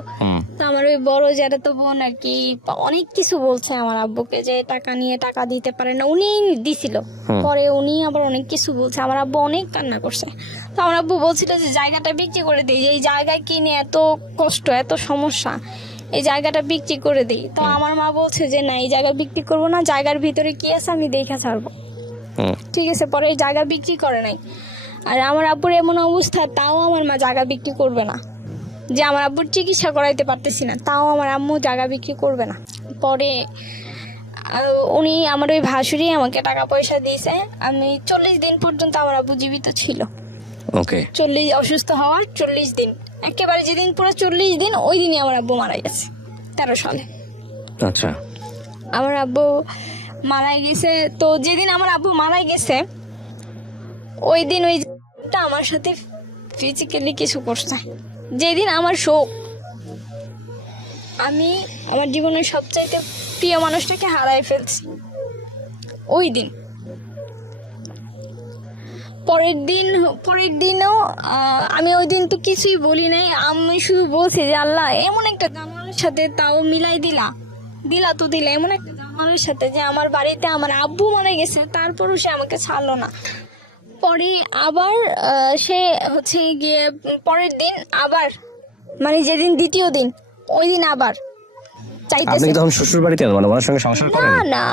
তো আমার ওই বড় যারা তো বোন আর কি অনেক কিছু বলছে আমার আব্বুকে যে টাকা নিয়ে টাকা দিতে পারে না, উনি দিছিল। পরে উনি আবার অনেক কিছু বলছে, আমার আব্বু অনেক কান্না করছে। তো আমার আব্বু বলছিল যে জায়গাটা বিক্রি করে দিই, এই জায়গায় কিনে এত কষ্ট এত সমস্যা, এই জায়গাটা বিক্রি করে দিই। তো আমার মা বলছে যে না, এই জায়গা বিক্রি করবো না, জায়গার ভিতরে কি আছে আমি দেখা ছাড়বো। ঠিক আছে, পরে এই জায়গা বিক্রি করে নাই। আর আমার আব্বুর এমন অবস্থা, তাও আমার মা জায়গা বিক্রি করবে না। যে আমার আব্বুর চিকিৎসা করাইতে পারতেছি না, তাও আমার আম্মু জায়গা বিক্রি করবে না। পরে উনি আমার ওই ভাসুরি আমাকে টাকা পয়সা দিয়েছে। আমি 40 দিন পর্যন্ত আমার আব্বু জীবিত ছিল। ওকে। 40 অসুস্থ হওয়ার 40 দিন, একেবারে যেদিন পুরো 40 দিন ওই দিনই আমার আব্বু মারা গেছে 13 সালে। আচ্ছা। আমার আব্বু মারা গেছে। তো যেদিন আমার আব্বু মারা গেছে ওই দিন ওইটা আমার সাথে ফিজিক্যালি কিছু করছে। যেদিন আমার শোক, আমি আমার জীবনের সবচাইতে প্রিয় মানুষটাকে হারাই ফেলছি ওই দিন। পরের দিনও আমি ওই দিন তো কিছুই বলি নাই, আমি শুধু বলছি যে আল্লাহ এমন একটা জানোয়ারের সাথে তাও মিলাই দিলা এমন একটা জানোয়ারের সাথে যে আমার বাড়িতে আমার আব্বু মারা গেছে, তারপরও সে আমাকে ছাড়লো না। পরে আবার সে হচ্ছে গিয়ে পরের দিন আবার, মানে যেদিন দ্বিতীয় দিন ওই দিন আবার চাইতেছে। আপনি কি তখন শ্বশুর বাড়িতে মানে ওনার সঙ্গে সংসার করেন? না,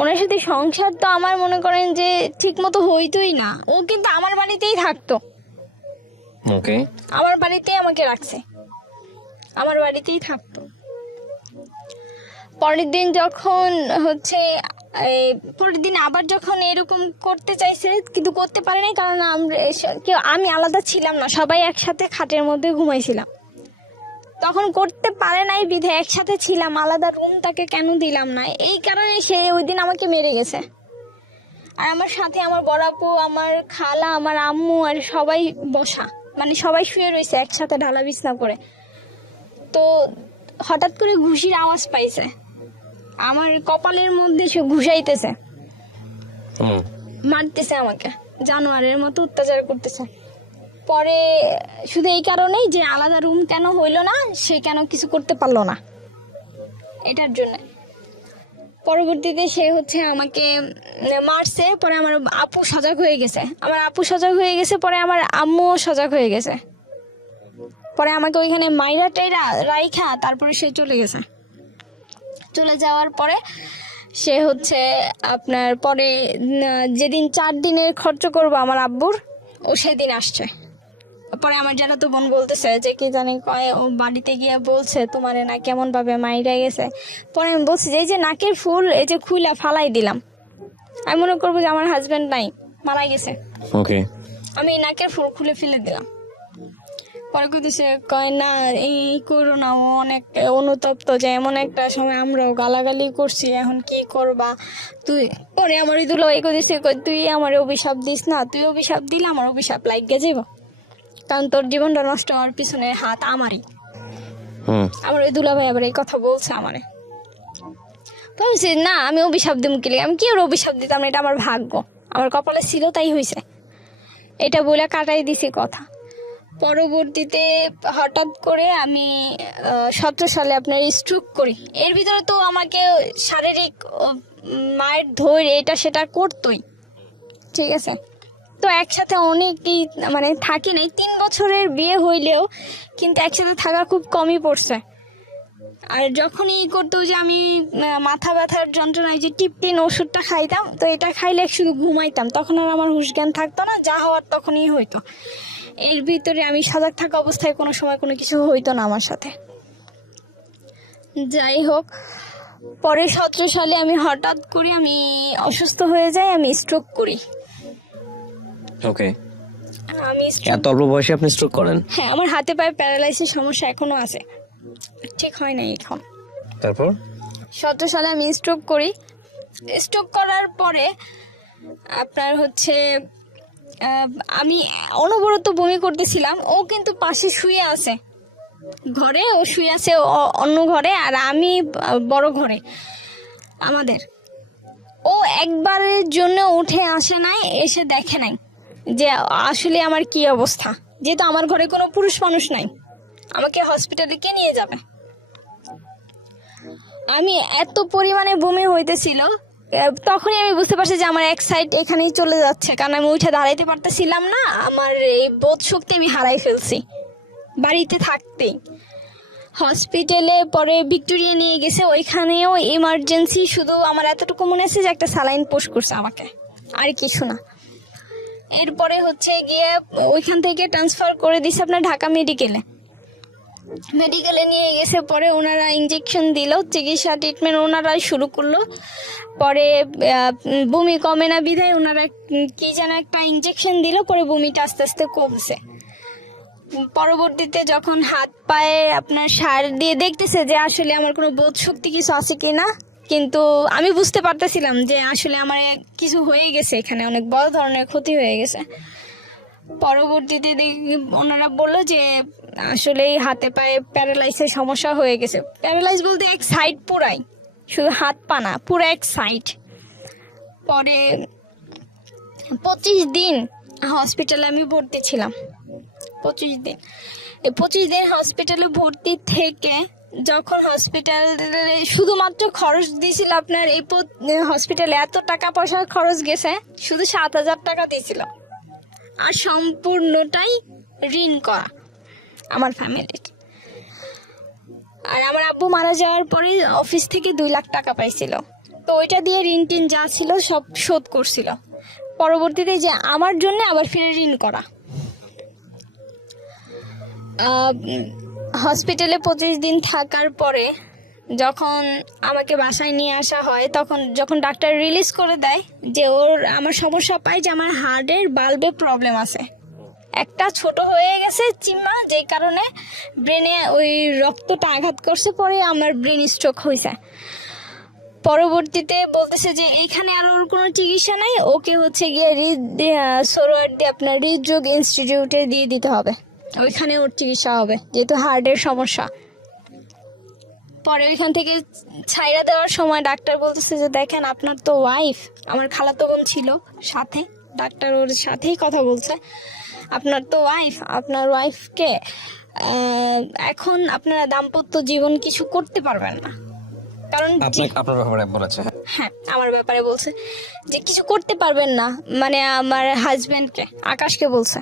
ওনার সাথে সংসার তো আমার মনে করেন যে ঠিক মতো হইতোই না। ও কিন্তু আমার বাড়িতেই থাকতো। ওকে। আমার বাড়িতেই আমাকে রাখছে, আমার বাড়িতেই থাকতো। পরের দিন যখন হচ্ছে পরের দিন আবার যখন এরকম করতে চাইছে কিন্তু করতে পারে নাই, কারণ আমি আলাদা ছিলাম না, সবাই একসাথে খাটের মধ্যে ঘুমাইছিলাম। তখন করতে পারে নাই বিধে একসাথে ছিলাম, আলাদা রুম তাকে কেন দিলাম না, এই কারণে সে ওই দিন আমাকে মেরে গেছে। আর আমার সাথে আমার বড় আপু, আমার খালা, আমার আম্মু আর সবাই বসা, মানে সবাই শুয়ে রয়েছে একসাথে ঢালা বিছনা করে। তো হঠাৎ করে ঘুষির আওয়াজ পাইছে, আমার কপালের মধ্যে সে ঘুষাইতেছে, মারতেছে আমাকে, জানোয়ারের মতো অত্যাচার করতেছে। পরে শুধু এই কারণেই যে আলাদা রুম কেন হইলো না, সে কেন কিছু করতে পারলো না, এটার জন্য। পরবর্তীতে সে হচ্ছে আমাকে মারছে। পরে আমার আপু সজাগ হয়ে গেছে, পরে আমার আম্মুও সজাগ হয়ে গেছে। পরে আমাকে ওইখানে মাইরা টাইরা রাইখা তারপরে সে চলে গেছে। চলে যাওয়ার পরে সে হচ্ছে আপনার পরে যেদিন 4 দিনের খরচ করবো আমার আব্বুর, ও সেদিন আসছে। পরে আমার যারা তো বোন বলতেছে যে কি জানি কয়, ও বাড়িতে গিয়ে বলছে তোমার না কেমন ভাবে মাইরা গেছে। পরে আমি বলছি যে এই যে নাকের ফুল এই যে খুইলা ফালাই দিলাম, আমি মনে করবো যে আমার হাজবেন্ড নাই, মারা গেছে। ওকে। আমি নাকের ফুল খুলে ফেলে দিলাম। পরে কইতেছে কয় না এই করো না, ও অনেক অনুতপ্ত, যে এমন একটা সময় আমরাও গালাগালি করছি, এখন কি করবা তুই। পরে আমার ওই দুলো এই কইতেছে তুই আমার অভিশাপ দিস না, তুই অভিশাপ দিলে আমার অভিশাপ লাগিয়ে যাব, কারণ তোর জীবনটা নষ্ট হওয়ার পিছনে হাত আমারই। আমার ওই দুলা ভাই আবার এই কথা বলছে আমারে। বলছি না আমি অভিশাপ দিব কি, আমি কি ওর অভিশাপ দিতাম, এটা আমার ভাগ্য, আমার কপালে ছিল তাই হয়েছে, এটা বলে কাটাই দিছি কথা। পরবর্তীতে হঠাৎ করে আমি 17 সালে আপনার স্ট্রোক করি। এর ভিতরে তো আমাকে শারীরিক মায়ের ধৈর্য এটা সেটা করতোই, ঠিক আছে। তো একসাথে অনেকই মানে থাকি নাই, 3 বছরের বিয়ে হইলেও কিন্তু একসাথে থাকা খুব কমই পড়ছে। আর যখনই করতো যে আমি মাথা ব্যথার যন্ত্রণায় যে টিপটিন ওষুধটা খাইতাম, তো এটা খাইলে শুধু ঘুমাইতাম, তখন আর আমার হুঁশ জ্ঞান থাকতো না, যা হওয়ার তখনই হইতো। এর ভিতরে আমি সজাগ থাকা অবস্থায় কোনো সময় কোনো কিছু হইতো না আমার সাথে। যাই হোক, পরে 17 সালে আমি হঠাৎ করে আমি অসুস্থ হয়ে যাই, আমি স্ট্রোক করি। ওকে। আমি এত অল্প বয়সে আপনি স্ট্রোক করেন? হ্যাঁ, আমার হাতে পায়ে প্যারালাইসিস সমস্যা এখনো আছে, ঠিক হয় নাই এখন। তারপর 17 সালে আমি স্ট্রোক করি। স্ট্রোক করার পরে আপনার হচ্ছে আমি অনবরত বমি করতেছিলাম, ও কিন্তু পাশে শুয়ে আছে ঘরে, ও শুয়ে আছে অন্য ঘরে আর আমি বড় ঘরে আমাদের। ও একবারের জন্য উঠে আসে নাই, এসে দেখে নাই যে আসলে আমার কি অবস্থা। যেহেতু আমার ঘরে কোনো পুরুষ মানুষ নাই, আমাকে হসপিটালে কে নিয়ে যাবে? আমি এত পরিমাণে বমি হইতেছিল, তখনই আমি বুঝতে পারছি যে আমার এক সাইড এখানেই চলে যাচ্ছে, কারণ আমি উঠে দাঁড়াইতে পারতেছিলাম না। আমার এই বোধ শক্তি আমি হারাই ফেলছি বাড়িতে থাকতেই। হসপিটালে পরে ভিক্টোরিয়া নিয়ে গেছে, ওইখানেও ইমার্জেন্সি, শুধু আমার এতটুকু মনে আছে যে একটা স্যালাইন পোস্ট করছে আমাকে, আর কিছু না। এরপরে হচ্ছে গিয়ে ওইখান থেকে ট্রান্সফার করে দিছে আপনার ঢাকা মেডিকেলে নিয়ে গেছে। পরে ওনারা ইঞ্জেকশন দিল, চিকিৎসা ট্রিটমেন্ট ওনারাই শুরু করলো। পরে বমি কমে না বিধায় ওনারা কি যেন একটা ইঞ্জেকশন দিল, পরে বমিটা আস্তে আস্তে কমছে। পরবর্তীতে যখন হাত পায়ে আপনার সার দিয়ে দেখতেছে যে আসলে আমার কোনো বোধ শক্তি কিছু আছে কি না, কিন্তু আমি বুঝতে পারতেছিলাম যে আসলে আমার কিছু হয়ে গেছে, এখানে অনেক বড় ধরনের ক্ষতি হয়ে গেছে। পরবর্তীতে দেখি ওনারা বললো যে আসলে হাতে পায়ে প্যারালাইসের সমস্যা হয়ে গেছে। প্যারালাইজ বলতে এক সাইড পুরাই, শুধু হাত পা না, পুরো এক সাইড। পরে 25 দিন হসপিটালে আমি ভর্তি ছিলাম। 25 দিন, এই 25 দিন হসপিটালে ভর্তি থেকে যখন হসপিটালে শুধুমাত্র খরচ দিয়েছিল আপনার, এই হসপিটালে এত টাকা পয়সা খরচ গেছে, শুধু 7,000 টাকা দিয়েছিল, আর সম্পূর্ণটাই ঋণ করা আমার ফ্যামিলির। আর আমার আব্বু মারা যাওয়ার পরে অফিস থেকে 2 লাখ টাকা পাইছিল, তো ওইটা দিয়ে ঋণ টিন যা ছিল সব শোধ করছিল। পরবর্তীতে যে আমার জন্য আবার ফিরে ঋণ করা। হসপিটালে 25 দিন থাকার পরে যখন আমাকে বাসায় নিয়ে আসা হয়, তখন যখন ডাক্তার রিলিজ করে দেয় যে আমার সমস্যা পায় যে আমার হার্টের বাল্বে প্রবলেম আছে, একটা ছোট হয়ে গেছে চিম্মা, যেই কারণে ব্রেনে ওই রক্তটা আঘাত করছে, পরে আমার ব্রেন স্ট্রোক হয়েছে। পরবর্তীতে বলতেছে যে এইখানে আর ওর কোনো চিকিৎসা নাই, ওকে হচ্ছে গিয়ে সোরোয়ার্দি আপনার হৃদরোগ ইনস্টিটিউটে দিয়ে দিতে হবে, ওইখানে ওর চিকিৎসা হবে, যেহেতু হার্টের সমস্যা। পরে ওইখান থেকে ছাইরা দেওয়ার সময় ডাক্তার বলতেছে যে দেখেন আপনার তো ওয়াইফ, আমার খালাতো বোন ছিল সাথে, ডাক্তার ওর সাথেই কথা বলছে, আপনার তো ওয়াইফ, আপনার ওয়াইফকে এখন আপনারা দাম্পত্য জীবন কিছু করতে পারবেন না, কারণ আপনার ব্যাপারে বলেছে। হ্যাঁ, আমার ব্যাপারে বলছে যে কিছু করতে পারবেন না, মানে আমার হাজবেন্ডকে, আকাশকে বলছে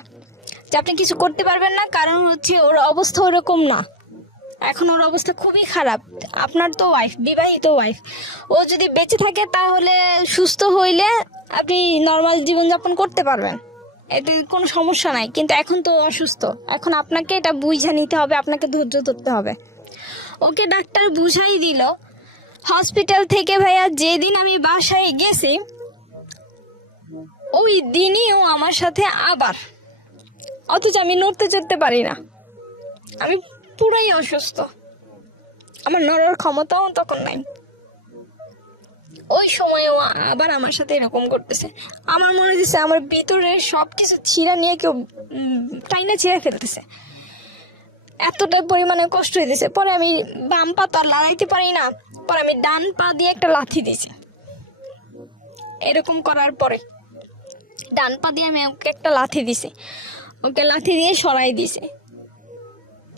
যে আপনি কিছু করতে পারবেন না, কারণ হচ্ছে ওর অবস্থা ওরকম না, এখন ওর অবস্থা খুবই খারাপ। আপনার তো ওয়াইফ, বিবাহিত ওয়াইফ, ও যদি বেঁচে থাকে তাহলে সুস্থ হইলে আপনি নর্মাল জীবনযাপন করতে পারবেন, এতে কোনো সমস্যা নাই, কিন্তু এখন তো অসুস্থ, এখন আপনাকে এটা বুঝে নিতে হবে, আপনাকে ধৈর্য ধরতে হবে। ওকে ডাক্তার বুঝাই দিল। হসপিটাল থেকে ভাইয়া যেদিন আমি বাসায় গেছি, ওই দিনই ও আমার সাথে আবার, অথচ আমি নড়তে চড়তে পারি না, আমি পুরাই অসুস্থ, আমার নড়ার ক্ষমতাও তখন নাই। ওই সময় ও আবার আমার সাথে এরকম করতেছে। আমার মনে হচ্ছে আমার ভিতরে সবকিছু ছিঁড়া নিয়ে কেউ টাইনা ছিঁড়ে ফেলতেছে, এতটাই পরিমাণে কষ্ট হইতেছে। পরে আমি বাম পা তো আর লড়াইতে পারি না, পরে আমি ডান পা দিয়ে একটা লাথি দিয়েছি। এরকম করার পরে ডান পা দিয়ে আমি ওকে একটা লাথি দিছি, ওকে লাথি দিয়ে সরাই দিছে,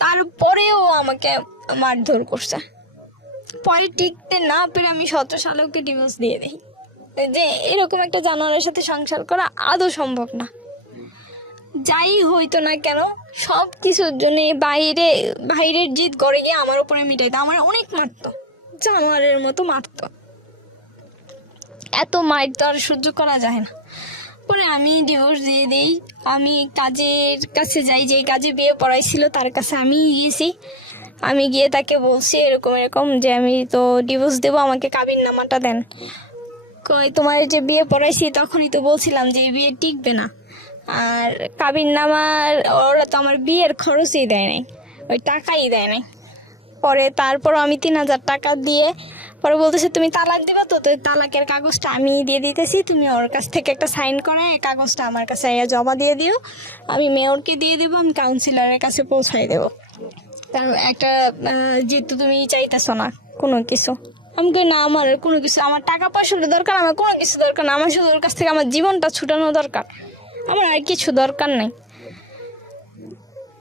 তারপরেও আমাকে মারধর করছে। পরে টিকতে না পেরে আমি 17 সালে ওকে ডিভোর্স দিয়ে দিই, যে এরকম একটা জানোয়ারের সাথে সংসার করা আদৌ সম্ভব না। যাই হইতো না কেন, সব কিছুর জন্য বাইরের জিদ করে গিয়ে আমার উপরে মিটাইতো, আমার অনেক মারতো, জানোয়ারের মতো মারতো, এত মার তো আর সহ্য করা যায় না। পরে আমি ডিভোর্স দিয়ে দিই, আমি কাজের কাছে যাই, যে কাজে বিয়ে পড়াইছিল তার কাছে আমি গিয়েছি। আমি গিয়ে তাকে বলছি এরকম যে আমি তো ডিভোর্স দেবো, আমাকে কাবিননামাটা দেন। কই তোমার যে বিয়ে পড়াইছি তখনই তো বলছিলাম যে এই বিয়ে টিকবে না, আর কাবিননামার ওরা তো আমার বিয়ের খরচই দেয় নাই, ওই টাকাই দেয় নাই। পরে তারপর আমি 3,000 টাকা দিয়ে পরে বলতেছে তুমি তালাক দিবা, তো তালাকের কাগজটা আমি দিয়ে দিতেছি, তুমি ওর কাছ থেকে একটা সাইন করে এই কাগজটা আমার কাছে জমা দিয়ে দিও, আমি মেয়রকে দিয়ে দেবো, আমি কাউন্সিলরের কাছে পৌঁছাই দেবো। তার একটা যেহেতু তুমি চাইতেছো না কোনো কিছু, আমাকে না আমার কোনো কিছু, আমার টাকা পয়সার দরকার, আমার কোনো কিছু দরকার না, আমার শুধু ওর কাছ থেকে আমার জীবনটা ছুটানো দরকার, আমার আর কিছু দরকার নেই।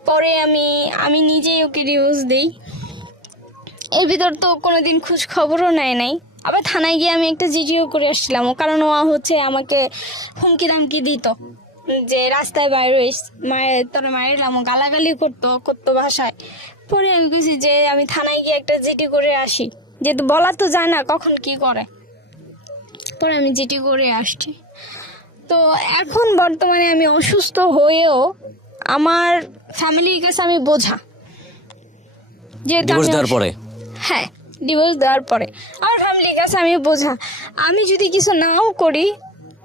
পরে আমি নিজেই ওকে ডিভোর্স দিই। এর ভিতর তো কোনোদিন খোঁজ খবরও নেয় নাই। আবার থানায় গিয়ে আমি একটা জিডিও করে আসছিলাম, কারণ ও হচ্ছে আমাকে হুমকি দামকি দিত যে রাস্তায় বাইরে তোরা মায়েরাম, গালাগালি করতো ভাষায়। পরে আমি বুঝি যে আমি থানায় গিয়ে একটা জিডি করে আসি, যেহেতু বলা তো যায় না কখন কি করে। পরে আমি জিডি করে আসছি। তো এখন বর্তমানে আমি অসুস্থ হয়েও আমার ফ্যামিলির কাছে আমি বোঝা, যেহেতু ডিভোর্স দেওয়ার পরে হ্যাঁ ডিভোর্স দেওয়ার পরে আমার ফ্যামিলির কাছে আমি বোঝা। আমি যদি কিছু নাও করি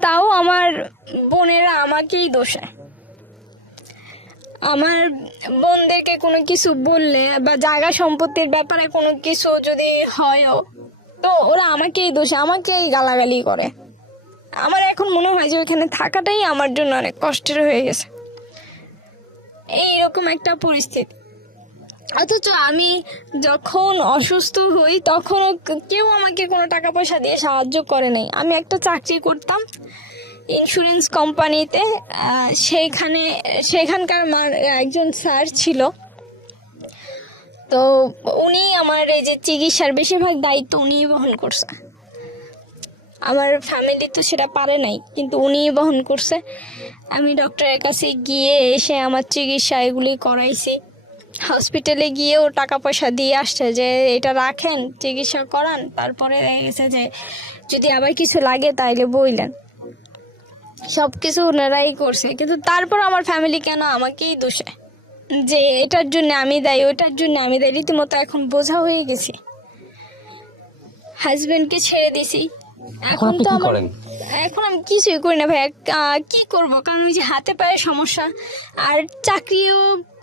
তাও আমার বোনেরা আমাকেই দোষে। আমার বোনদেরকে কোনো কিছু বললে বা জায়গা সম্পত্তির ব্যাপারে কোনো কিছু যদি হয়ও, তো ওরা আমাকেই দোষে, আমাকেই গালাগালি করে। আমার এখন মনে হয় যে ওইখানে থাকাটাই আমার জন্য অনেক কষ্টের হয়ে গেছে, এইরকম একটা পরিস্থিতি। অথচ আমি যখন অসুস্থ হই তখনও কেউ আমাকে কোনো টাকা পয়সা দিয়ে সাহায্য করে নাই। আমি একটা চাকরি করতাম ইন্স্যুরেন্স কোম্পানিতে, সেখানকার একজন স্যার ছিল, তো উনি আমার এই যে চিকিৎসার বেশিরভাগ দায়িত্ব উনিই বহন করছে। আমার ফ্যামিলি তো সেটা পারে নাই, কিন্তু উনিই বহন করছে। আমি ডক্টরের কাছে গিয়ে এসে আমার চিকিৎসা এগুলি করাইছি। হসপিটালে গিয়েও টাকা পয়সা দিয়ে আসছে যে এটা রাখেন, চিকিৎসা করান, তারপরে দেখা গেছে যে যদি আবার কিছু লাগে তাইলে বইলেন। সব কিছু ওনারাই করছে, কিন্তু তারপর আমার ফ্যামিলি কেন আমাকেই দোষে যে এটার জন্য আমি দায়ী, ওইটার জন্য আমি দায়ী। রীতিমতো এখন বোঝা হয়ে গেছি। হাজবেন্ডকে ছেড়ে দিছি, এখন তো এখন আমি কিছুই করি না ভাই। কি করব, কারণ ওই যে হাতে পায়ে সমস্যা, আর চাকরিও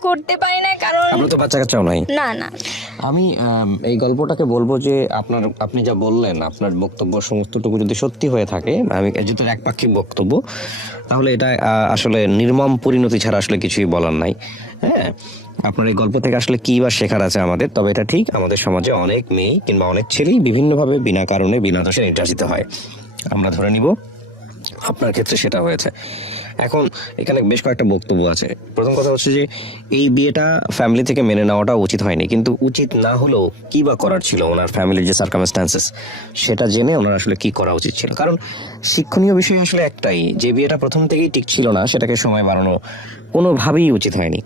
করতে পারি না, কারণ আপনার তো বাচ্চা কাচ্চাও নাই। না না। আমি এই গল্পটাকে বলবো যে আপনি যা বললেন, আপনার বক্তব্য সমস্তটুকু যদি সত্যি হয়ে থাকে, আমি যেহেতু একপাক্ষিক বক্তব্য, তাহলে এটা আসলে নির্মম পরিণতি ছাড়া আসলে কিছুই বলার নাই। হ্যাঁ, আপনার এই গল্প থেকে আসলে কি বা শেখার আছে আমাদের? তবে এটা ঠিক, আমাদের সমাজে অনেক মেয়ে কিংবা অনেক ছেলেই বিভিন্নভাবে বিনা কারণে বিনা দোষে নির্যাতিত হয়। আমরা ধরে নিব আপনার ক্ষেত্রে সেটা হয়েছে। এখন এখানে বেশ কয়েকটা বক্তব্য আছে। প্রথম কথা হচ্ছে যে এই বিয়েটা ফ্যামিলি থেকে মেনে নেওয়াটা উচিত হয়নি, কিন্তু উচিত না হলেও কি বা করার ছিল? ওনার ফ্যামিলির যে সার্কামস্ট্যান্সেস, সেটা জেনে ওনার আসলে কি করা উচিত ছিল। কারণ শিক্ষণীয় বিষয় আসলে একটাই, যে বিয়েটা প্রথম থেকেই ঠিক ছিল না সেটাকে সময় বাড়ানো কোনোভাবেই উচিত হয়নি।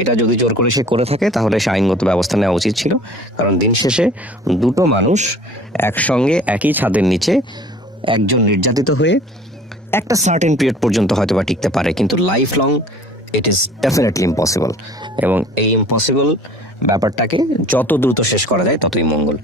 এটা যদি জোর করে সে করে থাকে তাহলে সে আইনগত ব্যবস্থা নেওয়া উচিত ছিল। কারণ দিন শেষে দুটো মানুষ একসঙ্গে একই ছাদের নিচে, একজন নির্যাতিত হয়ে একটা সার্টেন পিরিয়ড পর্যন্ত হয়তো বা টিকতে পারে, কিন্তু life long it is definitely impossible. এবং এই ইম্পসিবল ব্যাপারটাকে যত দ্রুত শেষ করা যায় ততই মঙ্গল।